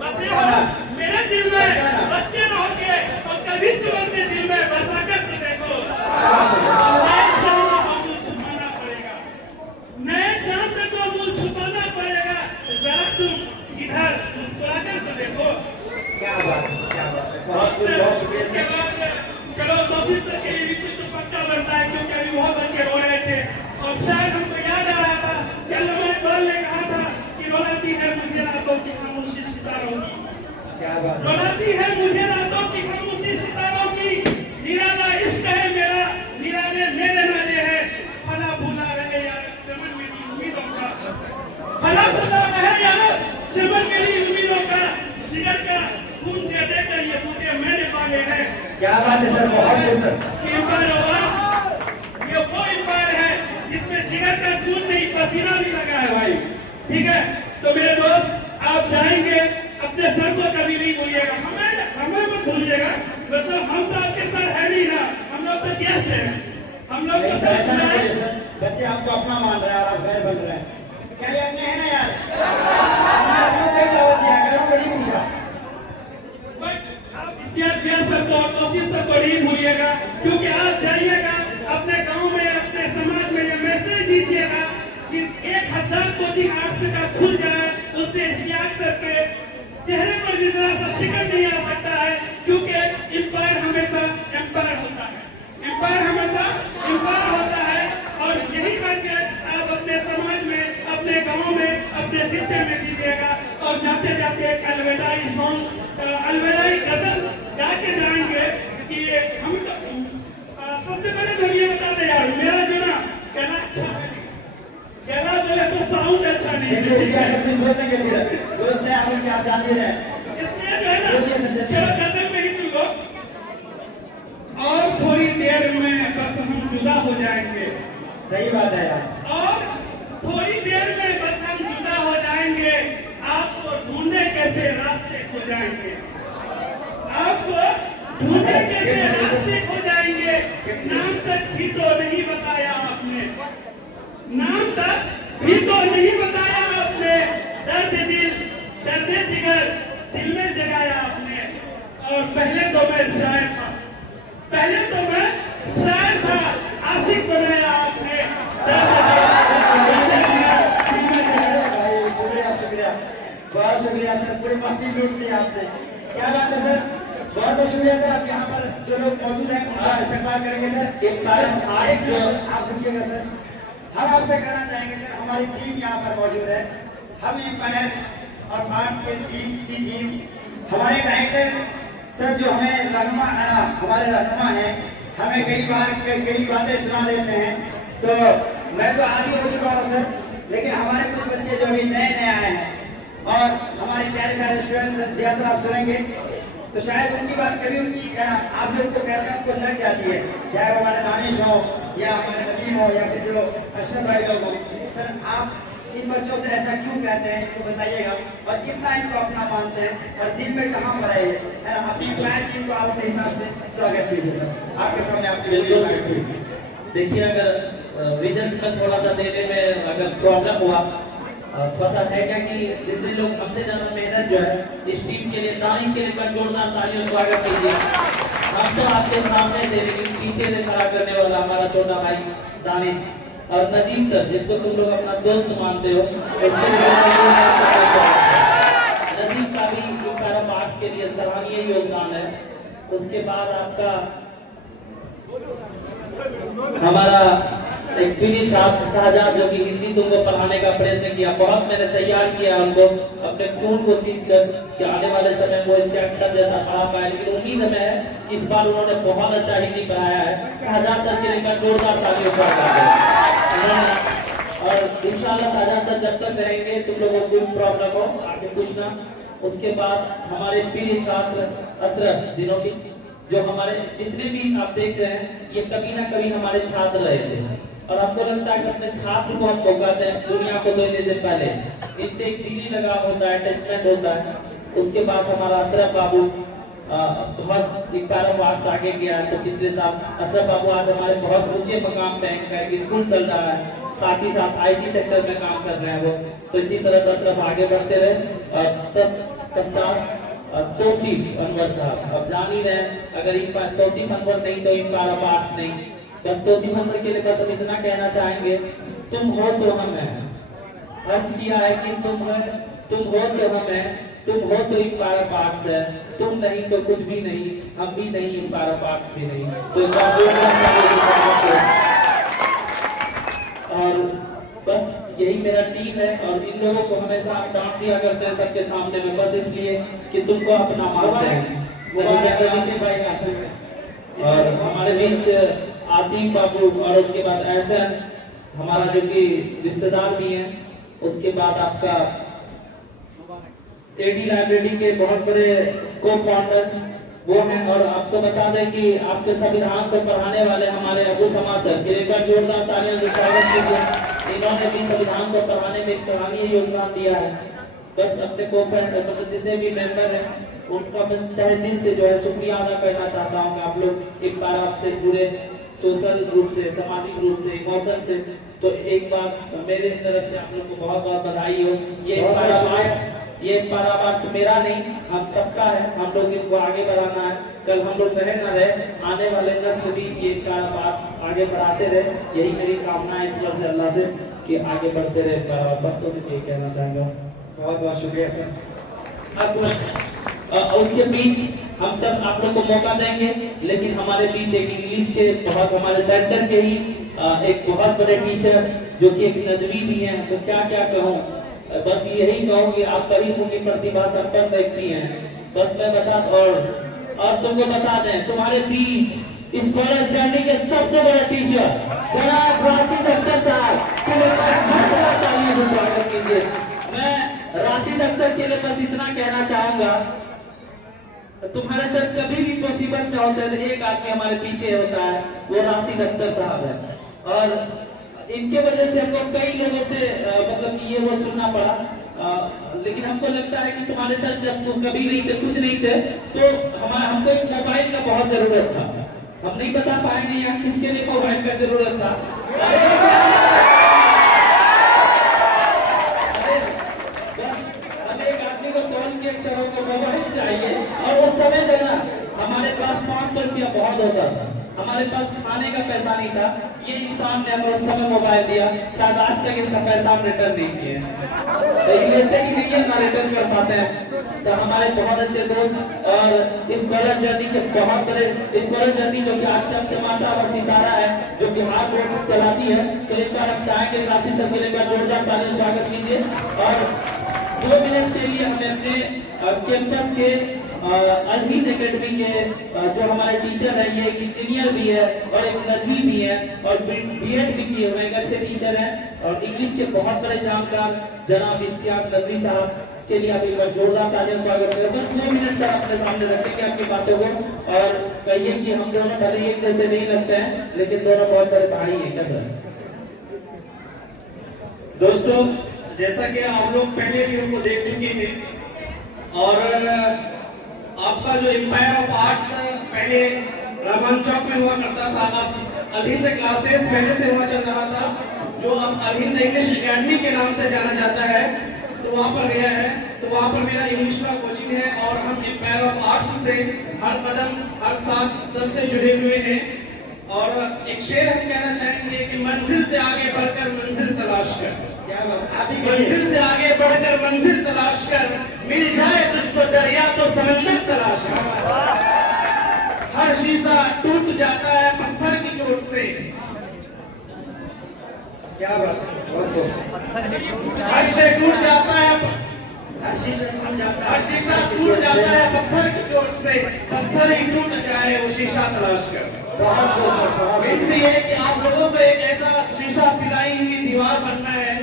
बसे हो मेरे दिल में, बसते रहोगे और कभी तुम अपने दिल में बसा कर तो देखो। नए चांद को मुझ छुपाना पड़ेगा, नए चांद को मुझ छुपाना पड़ेगा, जरा तुम इधर मुस्कुरा कर तो देखो। क्या बात है, क्या बात है, बहुत शुक्रिया। इसके बाद चलो तौफीक सर के लिए भी कुछ तो पक्का बनता है क्योंकि अभी बहुत बच्चे रो रहे थे और शायद हमको याद आ रहा था कि अल्लामा इकबाल ने कहा था कि रुलाती है मुझे रातों की खामोशी सितारों की, क्या बात है, रुलाती है मुझे रातों की खामोशी सितारों की। निराला इश्क है मेरा, निराले मेरे नाले है, फला भूला रहे यार चमन मेरी उम्मीदों का, फला भूला रहे यार चमन मेरी उम्मीदों का, जिगर का खून दे देकर ये बूटे मैंने पाले हैं। क्या बात है सर, बहुत खूब सर। एम्पायर अवार्ड ये वो एम्पायर है जिसमें जिगर का खून नहीं पसीना भी लगा है भाई, ठीक है? तो मेरे दोस्त आप जाएंगे अपने सर को कभी नहीं भूलिएगा, हमें मत भूलिएगा, मतलब हम तो आपके सर है नहीं ना, हम लोग तो गेस्ट हैं, हम लोग तो ऐसा ऐसा नहीं करिए सर, बच्चे आपको अपना मान रहे हैं और आप गैर बन रहे हैं। क्या ये अपने हैं ना यार? हमने आपको कई दावत दिया, घरों को नहीं पूछा। बस आप इस्तियाज़ सर को और तौसीफ सर को नहीं भूलिएगा क्योंकि आप जाइएगा अपने गांव में, अपने समाज में ये मैसेज दीजिएगा कि 1000 कोचिंग आर्ट्स का खुल जाए, उससे इस्तियाज़ सर के चेहरे पर भी जरा सा शिकन नहीं आ सकता है क्योंकि एम्पायर हमेशा एम्पायर होता है, एम्पायर हमेशा एम्पायर होता है। और यही मैसेज आप अपने समाज में, अपने गांव में, अपने खित्ते में दीजिएगा और जाते जाते एक अलविदाई सॉन्ग, अलविदाई गजल गा के जाएंगे कि हम तो सबसे पहले तो ये बता दे यार, मेरा जो ना गला अच्छा है, गला बोले तो साउंड अच्छा नहीं है, ठीक है? बोल देंगे फिर दोस्त है, आप क्या जान ही रहे हैं। इसलिए जो है ना, चलो गजल में ही सुन लो। और थोड़ी देर में बस हम जुदा हो जाएंगे, सही बात है यार। और थोड़ी देर में बस हम जुदा हो जाएंगे, आपको ढूंढने कैसे रास्ते खो जाएंगे, आपको ढूंढने कैसे रास्ते खो जाएंगे। नाम तक भी तो नहीं बताया आपने, नाम तक भी तो नहीं बताया आपने, दर्द दिल दर्द जिगर दिल में जगाया आपने। और पहले तो मैं शायर था, पहले तो मैं शायर था, आशिक बनाया आपने, दर्द दिल दर्द जिगर दिल में जगाया। माफी लूट ली आपसे। क्या बात है सर, बहुत बहुत शुक्रिया सर। आप यहाँ पर जो लोग मौजूद हैं उनका इस्तेमाल करेंगे सर। एक आप रुकिएगा सर। हम आपसे कहना चाहेंगे सर, हमारी टीम यहाँ पर मौजूद है। हम एम्पायर और पार्ट्स की टीम, हमारे डायरेक्टर सर जो हमें हमारे रहनुमा हैं, हमें कई बातें सुना देते हैं। तो मैं तो आगे हो चुका हूँ सर, लेकिन हमारे कुछ बच्चे जो अभी नए आए हैं और हमारे प्यारे प्यारे स्टूडेंट सर जिया सर आप सुनेंगे तो शायद उनकी बात कभी उनकी आप लोग को कहते हैं आपको लग जाती है, चाहे हमारे दानिश हो या हमारे नदीम हो या फिर जो अशरफ भाई लोग हो। सर आप इन बच्चों से ऐसा क्यों कहते हैं तो बताइएगा, और कितना इनको अपना मानते हैं और दिल में कहाँ पर है ये। अपनी प्लान टीम को आप अपने हिसाब से स्वागत कीजिए सर। आपके सामने आपकी देखिए, अगर रिजल्ट में थोड़ा सा देने में अगर प्रॉब्लम हुआ, थोड़ा सा है क्या कि जितने लोग हमसे ज्यादा मेहनत जो है इस टीम के लिए, दानिश के लिए जोरदार तालियों स्वागत कीजिए। हम तो आपके सामने थे, लेकिन पीछे से खड़ा करने वाला हमारा छोटा भाई दानिश और नदीम सर, जिसको तुम लोग अपना दोस्त मानते हो, उसके लिए नदीम का भी पैरा आर्ट्स के लिए सराहनीय योगदान है। उसके बाद आपका हमारा एक प्रिय छात्र शाहजाद, जो कि हिंदी तुमको पढ़ाने का प्रयत्न किया, बहुत मैंने तैयार किया उनको अपने खून को सींच कर कि आने वाले समय वो इसके अक्षर जैसा पढ़ा पाए। लेकिन उम्मीद हमें है इस बार उन्होंने बहुत अच्छा हिंदी पढ़ाया है। शाहजाद सर के लिए जोरदार तालियों और इंशाल्लाह शाहजाद सर जब तक रहेंगे तुम लोगों को कोई प्रॉब्लम हो आगे पूछना। उसके बाद हमारे प्रिय छात्र अशरफ, जिन्हों की जो हमारे जितने भी आप देख रहे हैं ये कभी ना कभी हमारे छात्र रहे थे, और आपको लगता है कि अपने छात्र को हम भोगाते हैं दुनिया को देने से पहले, इनसे एक दिली लगाव होता है, अटैचमेंट होता है। उसके बाद हमारा अशरफ बाबू बहुत एक पैरावार्ड्स आगे गया है। तो पिछले साल अशरफ बाबू आज हमारे बहुत ऊंचे मकाम पे हैं, स्कूल चल रहा है, साथ ही साथ IT सेक्टर में काम कर रहे हैं वो। तो इसी तरह से अशरफ आगे बढ़ते रहे। तब पश्चात तौसीफ अनवर साहब, अब जान ही रहे, अगर तौसीफ अनवर नहीं तो इन पैरावार्ड्स नहीं। बस तौसीफ अनवर के लिए बस हम इतना कहना चाहेंगे, तुम हो तो हम हैं। अर्ज किया है कि तुम हो तो हम हैं, तुम हो तो इन पैरावार्ड्स है, तुम नहीं तो कुछ भी नहीं, हम भी नहीं, इन पैरावार्ड्स भी नहीं। तो और बस यही मेरा टीम है, और इन लोगों को हमेशा डांट दिया करते हैं सबके सामने में, बस इसलिए कि तुमको अपना मानते हैं। और हमारे बीच आतिफ बाबू और उसके बाद एहसन हमारा जो कि रिश्तेदार भी हैं। उसके बाद आपका AD लाइब्रेरी के बहुत बड़े को-फाउंडर वो हैं। और आपको बता दें कि आपके संविधान को पढ़ाने वाले हमारे अबू समा सर, एक बार जोरदार तालियां से स्वागत कीजिए। इन्होंने भी संविधान को पढ़ाने में एक सराहनीय योगदान दिया है। बस अपने को-फाउंडर जितने भी मेंबर हैं उनका बस तहे दिल से जो है शुक्रिया अदा करना चाहता हूँ कि आप लोग एक बार आपसे जुड़े, सोशल रूप से, सामाजिक रूप से, इमोशन से। तो एक बार मेरे तरफ से आप लोग को बहुत बहुत बधाई हो। ये पैरावार्ड्स मेरा नहीं, हम सबका है, हम लोग इनको आगे बढ़ाना है। कल हम लोग रहे ना रहे, आने वाले नस्ल भी ये पैरावार्ड आगे बढ़ाते रहे, यही मेरी कामना है ईश्वर से, अल्लाह से, कि आगे बढ़ते रहे पैरावार्ड। बस तो सिर्फ यही कहना चाहूँगा। बहुत बहुत शुक्रिया सर। अब उसके बीच हम सब आप लोग को मौका देंगे, लेकिन हमारे बीच एक इंग्लिश के बहुत हमारे सेंटर के ही एक बहुत बड़े टीचर जो कि एक नदवी भी हैं। तो क्या क्या कहूँ, बस यही कहूँ कि आप कभी मुझे प्रतिभा संपन्न व्यक्ति हैं। बस मैं बता और तुमको बता दें, तुम्हारे बीच इस कॉलेज जर्नी के सबसे बड़ा टीचर जनाब राशिद अख्तर साहब के लिए तालियों से स्वागत कीजिए। मैं राशिद अख्तर के लिए बस इतना कहना चाहूंगा, तुम्हारे साथ कभी भी मुसीबत में होता है तो एक आदमी हमारे पीछे होता है, वो राशिद अख्तर साहब है। और इनके वजह से हमको कई लोगों से मतलब ये वो सुनना पड़ा, लेकिन हमको लगता है कि तुम्हारे साथ जब तुम कभी नहीं थे, कुछ नहीं थे, तो हमको एक मोबाइल का बहुत जरूरत था। हम नहीं बता पाएंगे यहाँ किसके लिए मोबाइल का जरूरत था। एक आदमी को कॉल किया सर को मोबाइल चाहिए, और वो समय जो है ना, हमारे पास 500 रुपया बहुत होता था, हमारे पास खाने का पैसा नहीं था। ये इंसान ने हमें उस समय मोबाइल दिया, शायद आज तक इसका पैसा हम रिटर्न नहीं किए हैं, लेते ही नहीं है ना रिटर्न कर पाते हैं। तो हमारे बहुत अच्छे दोस्त और इस कॉलेज जर्नी के बहुत बड़े, इस कॉलेज जर्नी जो कि आज चमचमाता और सितारा है, जो कि हार्ड वर्क चलाती है, तो एक बार हम चाहेंगे राशि सर के लिए जोरदार ताली स्वागत कीजिए। और 2 मिनट के लिए हमें अपने कैंपस के अरविंद एकेडमी के जो हमारे टीचर है, ये एक इंजीनियर भी है और एक नदवी भी है और बीएड भी किए हुए एक अच्छे टीचर हैं और इंग्लिश के बहुत बड़े जानकार जनाब इश्तियाक नदवी साहब के लिए आप एक बार जोरदार तालियों स्वागत करें। बस 2 मिनट सर अपने सामने रखेंगे आपकी बातों को और कहिए कि हम दोनों भले एक जैसे नहीं लगते हैं, लेकिन दोनों बहुत बड़े भाई हैं। क्या सर? दोस्तों, जैसा कि आप लोग पहले भी हमको देख चुके हैं और आपका जो एम्पायर ऑफ आर्ट्स पहले रामान चौक में हुआ करता था, अब अरविंद क्लासेस पहले से हुआ चल रहा था, जो अब अरविंद इंग्लिश एकेडमी के नाम से जाना जाता है, तो वहाँ पर गया है। तो वहाँ पर मेरा इंग्लिश का कोचिंग है और हम एम्पायर ऑफ आर्ट्स से हर कदम हर साथ सबसे जुड़े हुए हैं। और एक शेर हम कहना चाहेंगे कि मंजिल से आगे बढ़कर मंजिल तलाश कर, मंजिल से आगे बढ़कर मंजिल तलाश कर, मिल जाए तुझको दरिया तो समंदर तलाश कर। हर शीशा टूट जाता है पत्थर की चोट से, क्या बात है, बहुत खूब। हर से टूट जाता है, हर शीशा टूट जाता है, हर शीशा टूट जाता है पत्थर की चोट से, पत्थर ही टूट जाए वो शीशा तलाश कर। बहुत खूब सर, बहुत इनसे ये कि आप लोगों को एक ऐसा शीशा पिलाई हुई दीवार बनना है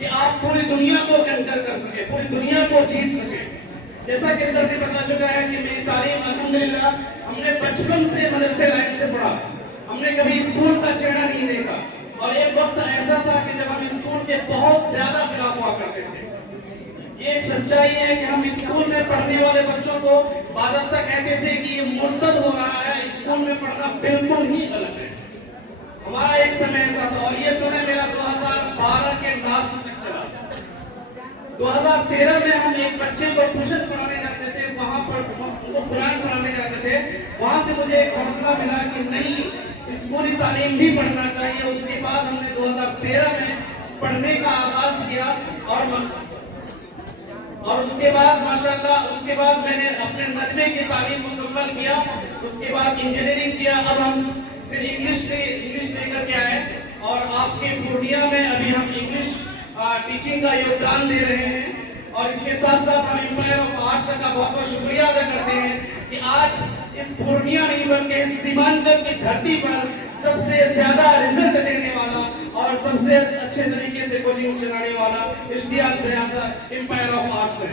कि आप पूरी दुनिया को कंकर कर सके, पूरी दुनिया को जीत सके। जैसा कि सर ने बता चुका है कि मेरी तालीम अल्हम्दुलिल्लाह हमने बचपन से मदरसे लाइन से पढ़ा, हमने कभी स्कूल का चेहरा नहीं देखा। और एक वक्त ऐसा था कि जब हम स्कूल के बहुत ज्यादा खिलाफ हुआ करते थे। ये एक सच्चाई है कि हम स्कूल में पढ़ने वाले बच्चों को बाज़ाब्ता कहते थे कि ये मुर्तद हो रहा है, स्कूल में पढ़ना बिल्कुल ही गलत है। हमारा एक समय ऐसा था और ये समय मेरा 2012 के लास्ट तक चला। 2013 में हम एक बच्चे को ट्यूशन पढ़ाने जाते थे, वहां पर उनको कुरान पढ़ाने जाते थे। वहां से मुझे एक हौसला मिला कि नहीं, स्कूली तालीम भी पढ़ना चाहिए। उसके बाद हमने 2013 में पढ़ने का आगाज किया और उसके बाद माशाल्लाह, उसके बाद मैंने अपने नदवे की तालीम मुकम्मल किया, उसके बाद इंजीनियरिंग किया। अब हम फिर इंग्लिश लेकर के आए और आपके पूर्णिया में अभी हम इंग्लिश टीचिंग का योगदान दे रहे हैं। और इसके साथ साथ हम एम्पायर ऑफ आर्ट्स का बहुत बहुत शुक्रिया अदा करते हैं कि आज इस पूर्णिया नहीं बल्कि इस सीमांचल की धरती पर सबसे ज्यादा रिजल्ट देने वाला और सबसे अच्छे तरीके से कोचिंग चलाने वाला इश्तियाक रियासत एम्पायर ऑफ आर्ट्स है।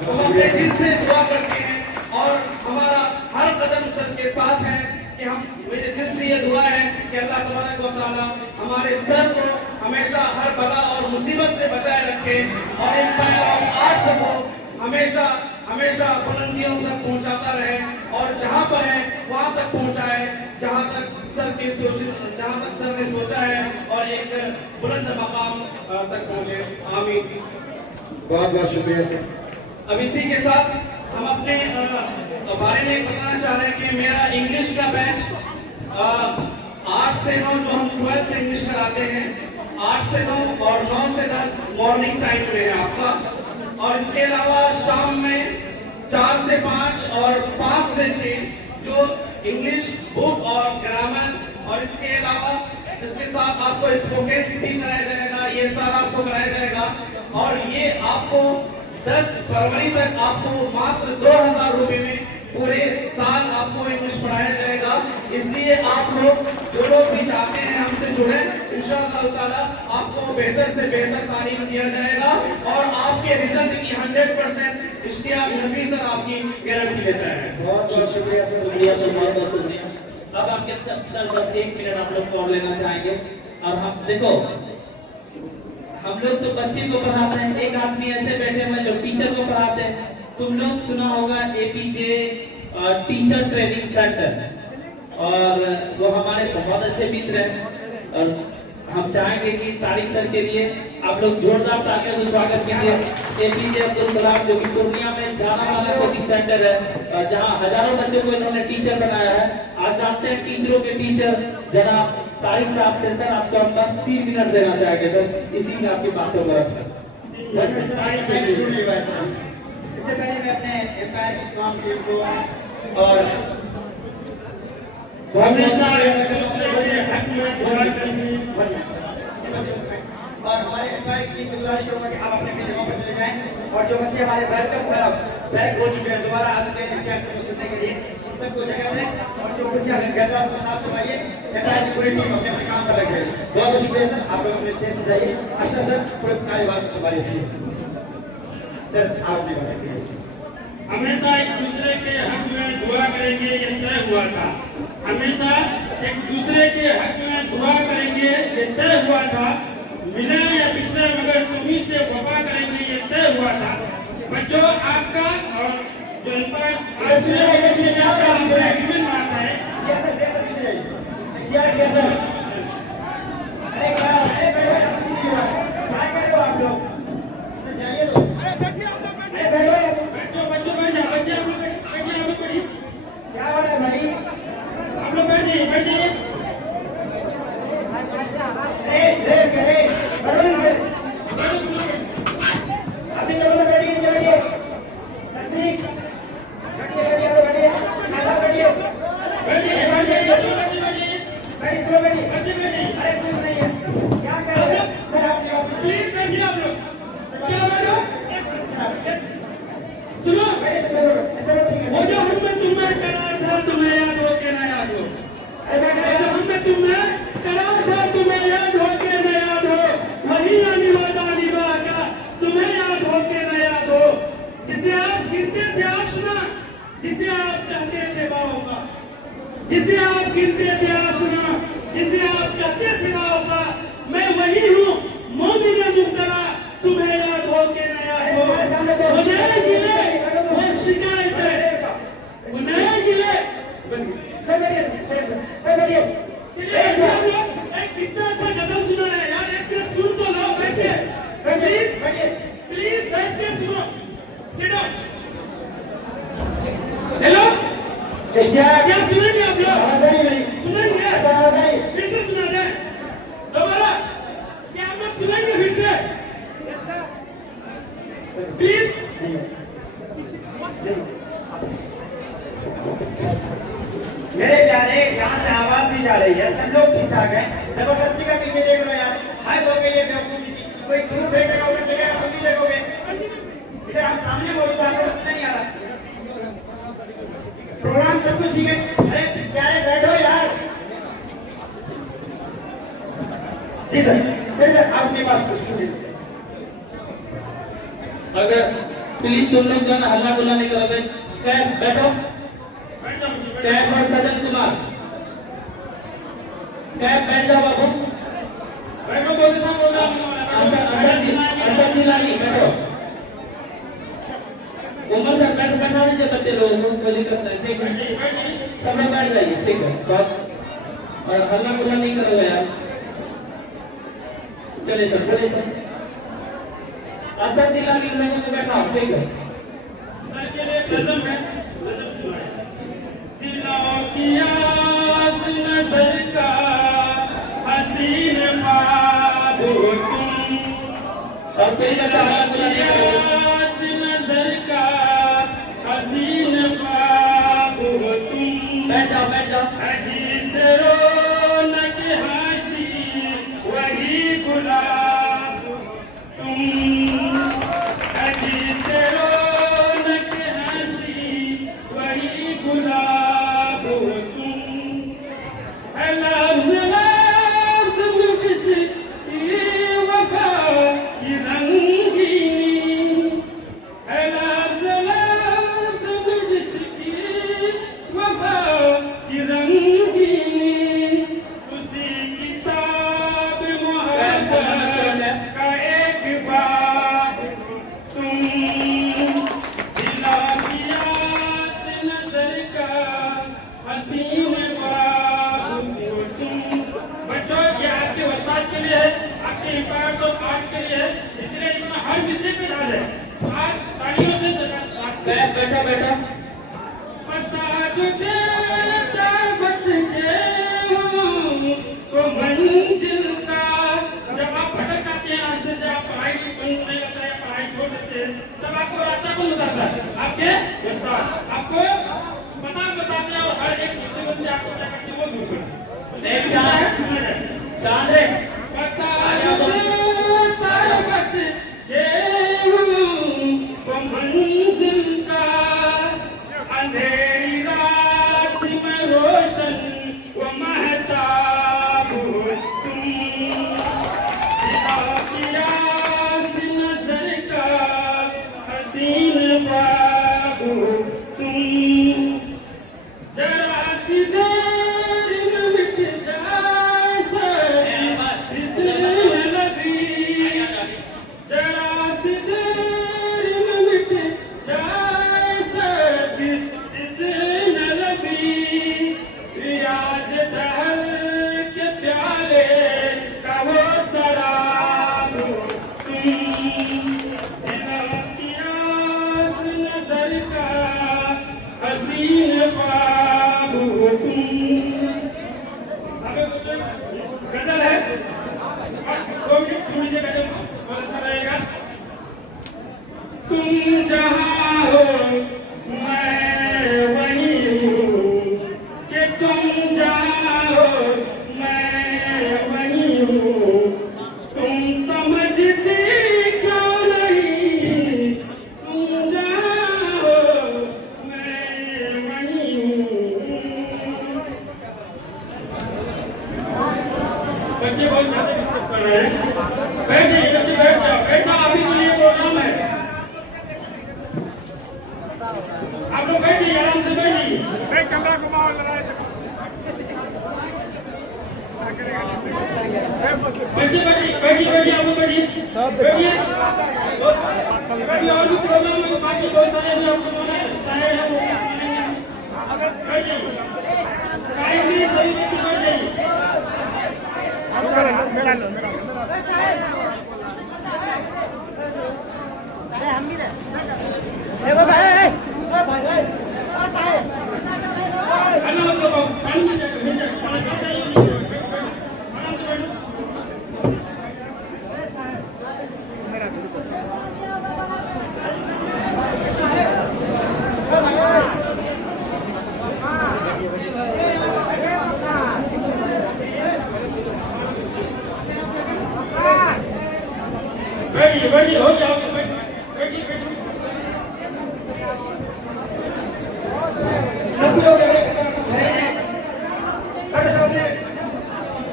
तो हम दिल से दुआ करते हैं और हमारा हर कदम सर के साथ है कि हम, मेरे दिल से ये दुआ है कि अल्लाह तबारक व तआला हमारे सर को हमेशा हर बला और मुसीबत से बचाए रखे और एम्पायर ऑफ आर्ट्स को हमेशा हमेशा बुलंदियों तक पहुंचाता रहे और जहां पर है वहां तक पहुंचाए जहां तक सर ने सोचा है और एक बुलंद मकाम तक पहुंचे। आमीन। बहुत बहुत शुक्रिया सर। अब इसी के साथ हम अपने बारे में बताना चाह रहे हैं कि मेरा इंग्लिश का बैच 8 से 9 जो हम 12th इंग्लिश कराते हैं, 8 से 9 और 9 से 10 मॉर्निंग टाइम में है आपका। और इसके अलावा शाम में 4 से 5 और 5 से 6 जो इंग्लिश बुक और ग्रामर, और इसके अलावा इसके साथ आपको स्पोकन भी कराया जाएगा, ये सारा आपको कराया जाएगा। और ये आपको 10 फरवरी तक आपको मात्र 2000 रुपए में पूरे साल आपको इंग्लिश पढ़ाया जाएगा। इसलिए आप लोग जो लोग भी चाहते हैं हमसे जुड़े, इंशाअल्लाह ताला आपको बेहतर से बेहतर तालीम दिया जाएगा और आपके रिजल्ट की 100% इश्तियाक नबी सर आपकी गारंटी लेता है। बहुत बहुत शुक्रिया सर। शुक्रिया सर, बहुत बहुत शुक्रिया। अब आपके सर बस 1 मिनट आप लोग और लेना चाहेंगे। और हम देखो, हम लोग तो बच्चे को पढ़ाते हैं, एक आदमी ऐसे बैठे हुए जो टीचर को पढ़ाते हैं। तुम लोग सुना होगा एपीजे टीचर ट्रेनिंग सेंटर, और वो हमारे बहुत अच्छे मित्र हैं और हम चाहेंगे कि तारिक सर के लिए आप लोग जोरदार तालियों से स्वागत कीजिए एपीजे अब्दुल कलाम, जो कि पूर्णिया में जाना माना कोचिंग सेंटर है, जहां हजारों बच्चों को इन्होंने टीचर बनाया है। आज जानते हैं टीचरों के टीचर जनाब तारिक साहब से। सर आपको हम बस 3 मिनट देना चाहेंगे सर, इसी में आपकी बातों पर। इससे पहले मैं अपने एम्पायर की तमाम टीम को और हमारे एम्पायर की टीम से गुजारिश करूंगा कि आप अपने अपनी जगहों पर चले जाएं और जो बच्चे हमारे बैक हो चुके हैं, दोबारा आ चुके हैं इस क्लास को सुनने के लिए, उन सबको जगह दें और जो कुर्सियां गद्दा को साफ करवाइए। एम्पायर की पूरी टीम अपने अपने काम पर लगे। बहुत बहुत शुक्रिया सर, आप लोग अपने स्टेज से जाइए। अच्छा सर, पूरे कार्यभार को संभालिए प्लीज। सर आप भी बताइए प्लीज। हमेशा एक दूसरे के हक में दुआ करेंगे, ये तय हुआ था। हमेशा एक दूसरे के हक में दुआ करेंगे, ये तय हुआ था। मिले या पिछले मगर तुम्ही से वफा करेंगे, ये तय हुआ था। बच्चों आपका और जो एम्पायर एग्रीमेंट मांग रहे हैं। क्या हो रहा है भाई? आप लोग बैठिए बैठिए। अभी लोगों ने बैठिए, नीचे बैठिए। तस्दीक बैठिए बैठिए आप लोग बैठिए। ऐसा बैठिए बैठिए स्लो बैठिए। अरे कुछ नहीं है, क्या कर रहे हैं सर? आपने ऑफिस प्लीज बैठिए आप लोग। क्या बैठो सुनो, ऐसे वो जो हमने तुम्हें करार था तुम्हें याद हो के ना याद हो। जो हमने तुम्हें करार था तुम्हें याद हो के ना याद हो, वही अनिवार्य निभागा तुम्हें याद हो के ना याद हो। जिसे आप गिनते थे आशना, जिसे आप चाहते थे वो होगा। जिसे आप गिनते थे आशना, जिसे आप चाहते थे वो होगा। मैं वही हूँ मोमिन मुक्तरा, तुम्हें याद हो के ना याद हो। वो नए गिले वो शिकायत है, वो नए गिले एक कितना अच्छा गजल सुना है यार, एक मिनट सुन तो लो। बैठिए प्लीज प्लीज बैठ के सुनो। Sit down. हेलो क्या सुनेंगे आप लोग? सुनेंगे फिर से सुना जाए दोबारा? क्या आप लोग सुनेंगे फिर से प्लीज? मेरे प्यारे, यहाँ से आवाज नहीं जा रही है, सब लोग ठीक ठाक है। जबरदस्ती का पीछे देख लो यार, हद हो गई है बेवकूफी की। कोई झूठ फेंकेगा उधर देखेगा, तुम भी देखोगे। इधर हम सामने बोलो तो आपको सुनना नहीं आ रहा। प्रोग्राम सब कुछ ठीक है। अरे प्यारे बैठो यार। जी सर, सर आप अपने पास कुछ सुनिए। अगर प्लीज तुम लोग जो है हल्ला गुल्ला नहीं करोगे। कैब बैठो। कैब और सजन कुमार, कैब बैठ जाओ बाबू। बैठो पोजीशन प्रोग्राम असद जी लागी बैठो। उमर सर बैठा दीजिए बच्चे लोगों को, कोई दिक्कत नहीं। ठीक है सब लोग बैठ जाइए। ठीक है बहुत, और हल्ला गुल्ला नहीं करोगे यार। चलिए सर, बोलिए सर। असद जी लागी लोगों को बैठा। ठीक है सर के लिए गजल है, गजल सुनाए। दिलों की आस नजर का हसीन ख्वाब हो तुम, और कोई बच्चा हल्ला गुल्ला नहीं करोगे। आस नजर का हसीन ख्वाब हो तुम। बैठ जाओ। अजी से रौनक हंसती वही गुलाब तुम। अजी से रौनक हंसती वही गुलाब हो तुम। है लफ्ज़ लफ्ज़ मुझसे वफा की रंगीनी, है लफ्ज़ लफ्ज़ मुझसे वफा की बैठा बैठा। पता तुझे दावत के हूँ तो मंजिल का। जब आप भटक जाते हैं रास्ते से, आप पढ़ाई नहीं करते हैं, पढ़ाई छोड़ देते हैं, तब आपको रास्ता कौन बताता है? आपके उस्ताद आपको बताते हैं और हर एक मुसीबत से आपको क्या करते हैं, वो दूर करते हैं। एक चांद रे पता तुझे दावत के हूँ तो मंजिल का। अंधेरी रात में रोशन वो महताब हो तुम। दिला की आस नजर का हसीन ख्वाब हो तुम। जरा सी देर में मिट जाए सब इसमें लगी। जरा सी देर में मिट जाए सब इसमें लगी। रियाज दहर के प्याले का वो शराब हो तुम। दिलों की आस नजर का हसीन ख्वाब हो तुम। आगे कुछ गजल है, 2 मिनट सुन लीजिए गजल, बहुत अच्छा रहेगा। तुम जहाँ हो मैं वहीं हूँ, कि तुम जहाँ हो मैं वहीं हूँ। तुम समझती क्यों नहीं, तुम जहाँ हो मैं वहीं हूँ। बच्चे बहुत ज्यादा डिस्टर्ब कर रहे हैं। बैठ जाइए बच्चे, बैठ जाओ, बैठो, अभी तो ये प्रोग्राम है। आप लोग बैठ जाइए, आराम से बैठ जाइए। कैमरा घुमाओ लड़ाई बच्चे बैठिए, आप लोग बैठिए, बैठिए। और भी प्रोग्राम है, बाकी बहुत सारे भी आपको बोलना है, शायर है वो बैठ जाइए। टाइम भी सभी बच्चे बैठ जाइए। अन्ना मतलब पानी मिल जाएगा, पानी चाहिए नहीं है। आराम से बैठो। बैठिए, हो जाओ, बैठिए। सब लोग कुछ है नहीं। खड़े सामने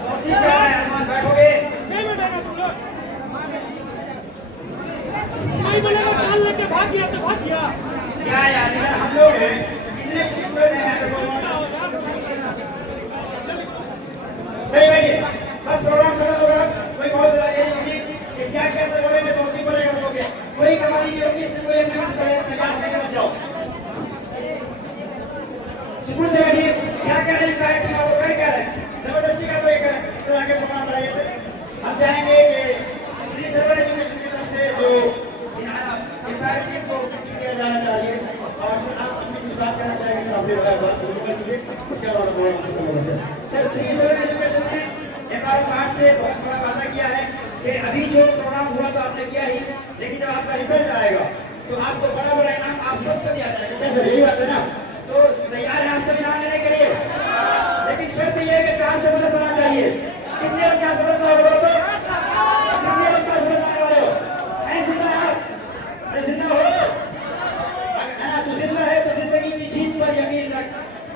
तौसीफ क्या है, अरमान बैठोगे? नहीं बैठेगा तुम लोग। नहीं बोलेगा, कान लेके भाग गया तो भाग गया। क्या यार, इधर हम लोग हैं, इतने खूबसूरत हैं तो सही बैठिए, बस प्रोग्राम खत्म होगा। कोई बहुत ज्यादा ये नहीं होगी कि क्या कैसे बोलेंगे, तौसीफ बोलेगा सोगे। कोई कमाई नहीं होगी, इसमें कोई अपने तैयार करके मत जाओ। सुकून से बैठिए, क्या कह रहे हैं बैठ वो कर क्या रहे हैं, जबरदस्ती का तो एक तो आगे प्रोग्राम बढ़ाइए से। हम चाहेंगे कि श्री सरवर एजुकेशन की तरफ से जो इन्वायरमेंट को किया जाना चाहिए, और फिर आप कुछ बात कहना चाहेंगे सर, अपनी बात कर दीजिए, उसके बाद प्रोग्राम खत्म होगा सर। श्री सरवर एजुकेशन ने एनवायरमेंट से बहुत बड़ा वादा किया है कि अभी जो प्रोग्राम हुआ तो आपने किया ही, लेकिन जब आपका रिजल्ट आएगा तो आपको बड़ा बड़ा इनाम आप सबको दिया जाएगा। कैसे, यही बात है ना? तो तैयार है आप सब इनाम लेने के लिए, लेकिन शर्त ये है कि 400 बरस होना चाहिए। कितने लोग 400 बरस वाले हो? कितने लोग 400 बरस वाले हो? हैं जिंदा आप? अरे जिंदा हो है ना? तो जिंदा है तो जिंदगी की जीत पर यकीन रख।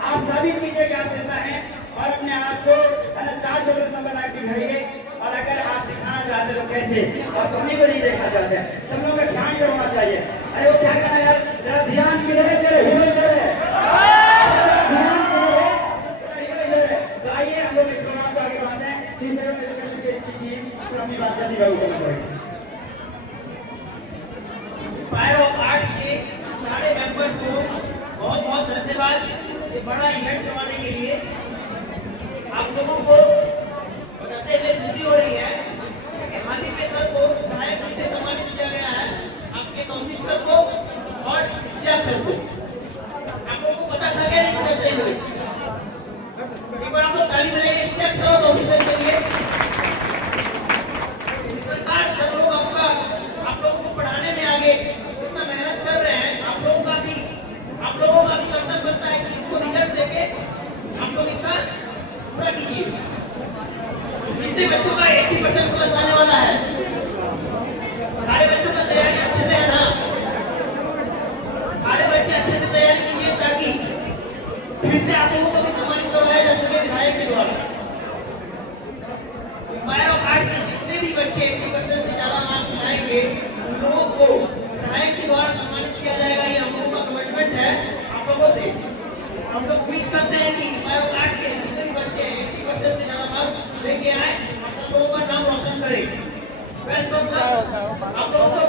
आप साबित कीजिए कि आप जिंदा हैं और अपने आप को है ना 400 बरस नंबर ला दिखाइए। और अगर आप दिखाना चाहते तो कैसे, और तुम्हें को नहीं देखना चाहते, सब लोगों का ध्यान इधर होना चाहिए। अरे वो क्या करना यार, जरा ध्यान किधर है, तेरे हीरो इधर है। तो आइए हम लोग इस प्रोग्राम को आगे बढ़ाते हैं। श्री सरवर एजुकेशन की टीम अपनी बात जल्दी लागू करेगी। पायरो आर्ट के सारे मेंबर्स को बहुत बहुत धन्यवाद, ये बड़ा इवेंट करवाने के लिए। आप लोगों को बताते हुए खुशी हो रही है कि हाल ही में सर को विधायक जी से सम्मानित किया गया है, आपके तौसीफ सर को और शिक्षा सर को। बच्चों का 80% प्लस आने वाला है। सारे बच्चों का तैयारी अच्छे से है ना? सारे बच्चे अच्छे से तैयारी कीजिए ताकि फिर से आप लोगों को भी सम्मानित करवाया जा सके विधायक के द्वारा। एम्पायर ऑफ आर्ट के जितने भी बच्चे 80% से ज्यादा मार्क्स लाएंगे उन लोगों को विधायक के द्वारा सम्मानित किया जाएगा। ये हम लोगों का कमिटमेंट है आप लोगों से। हम लोग उम्मीद करते हैं कि एम्पायर ऑफ आर्ट के जितने भी बच्चे 80% से ज्यादा मार्क्स लेके आए, आप लोगों का नाम रोशन करें। Best of luck. आप लोगों को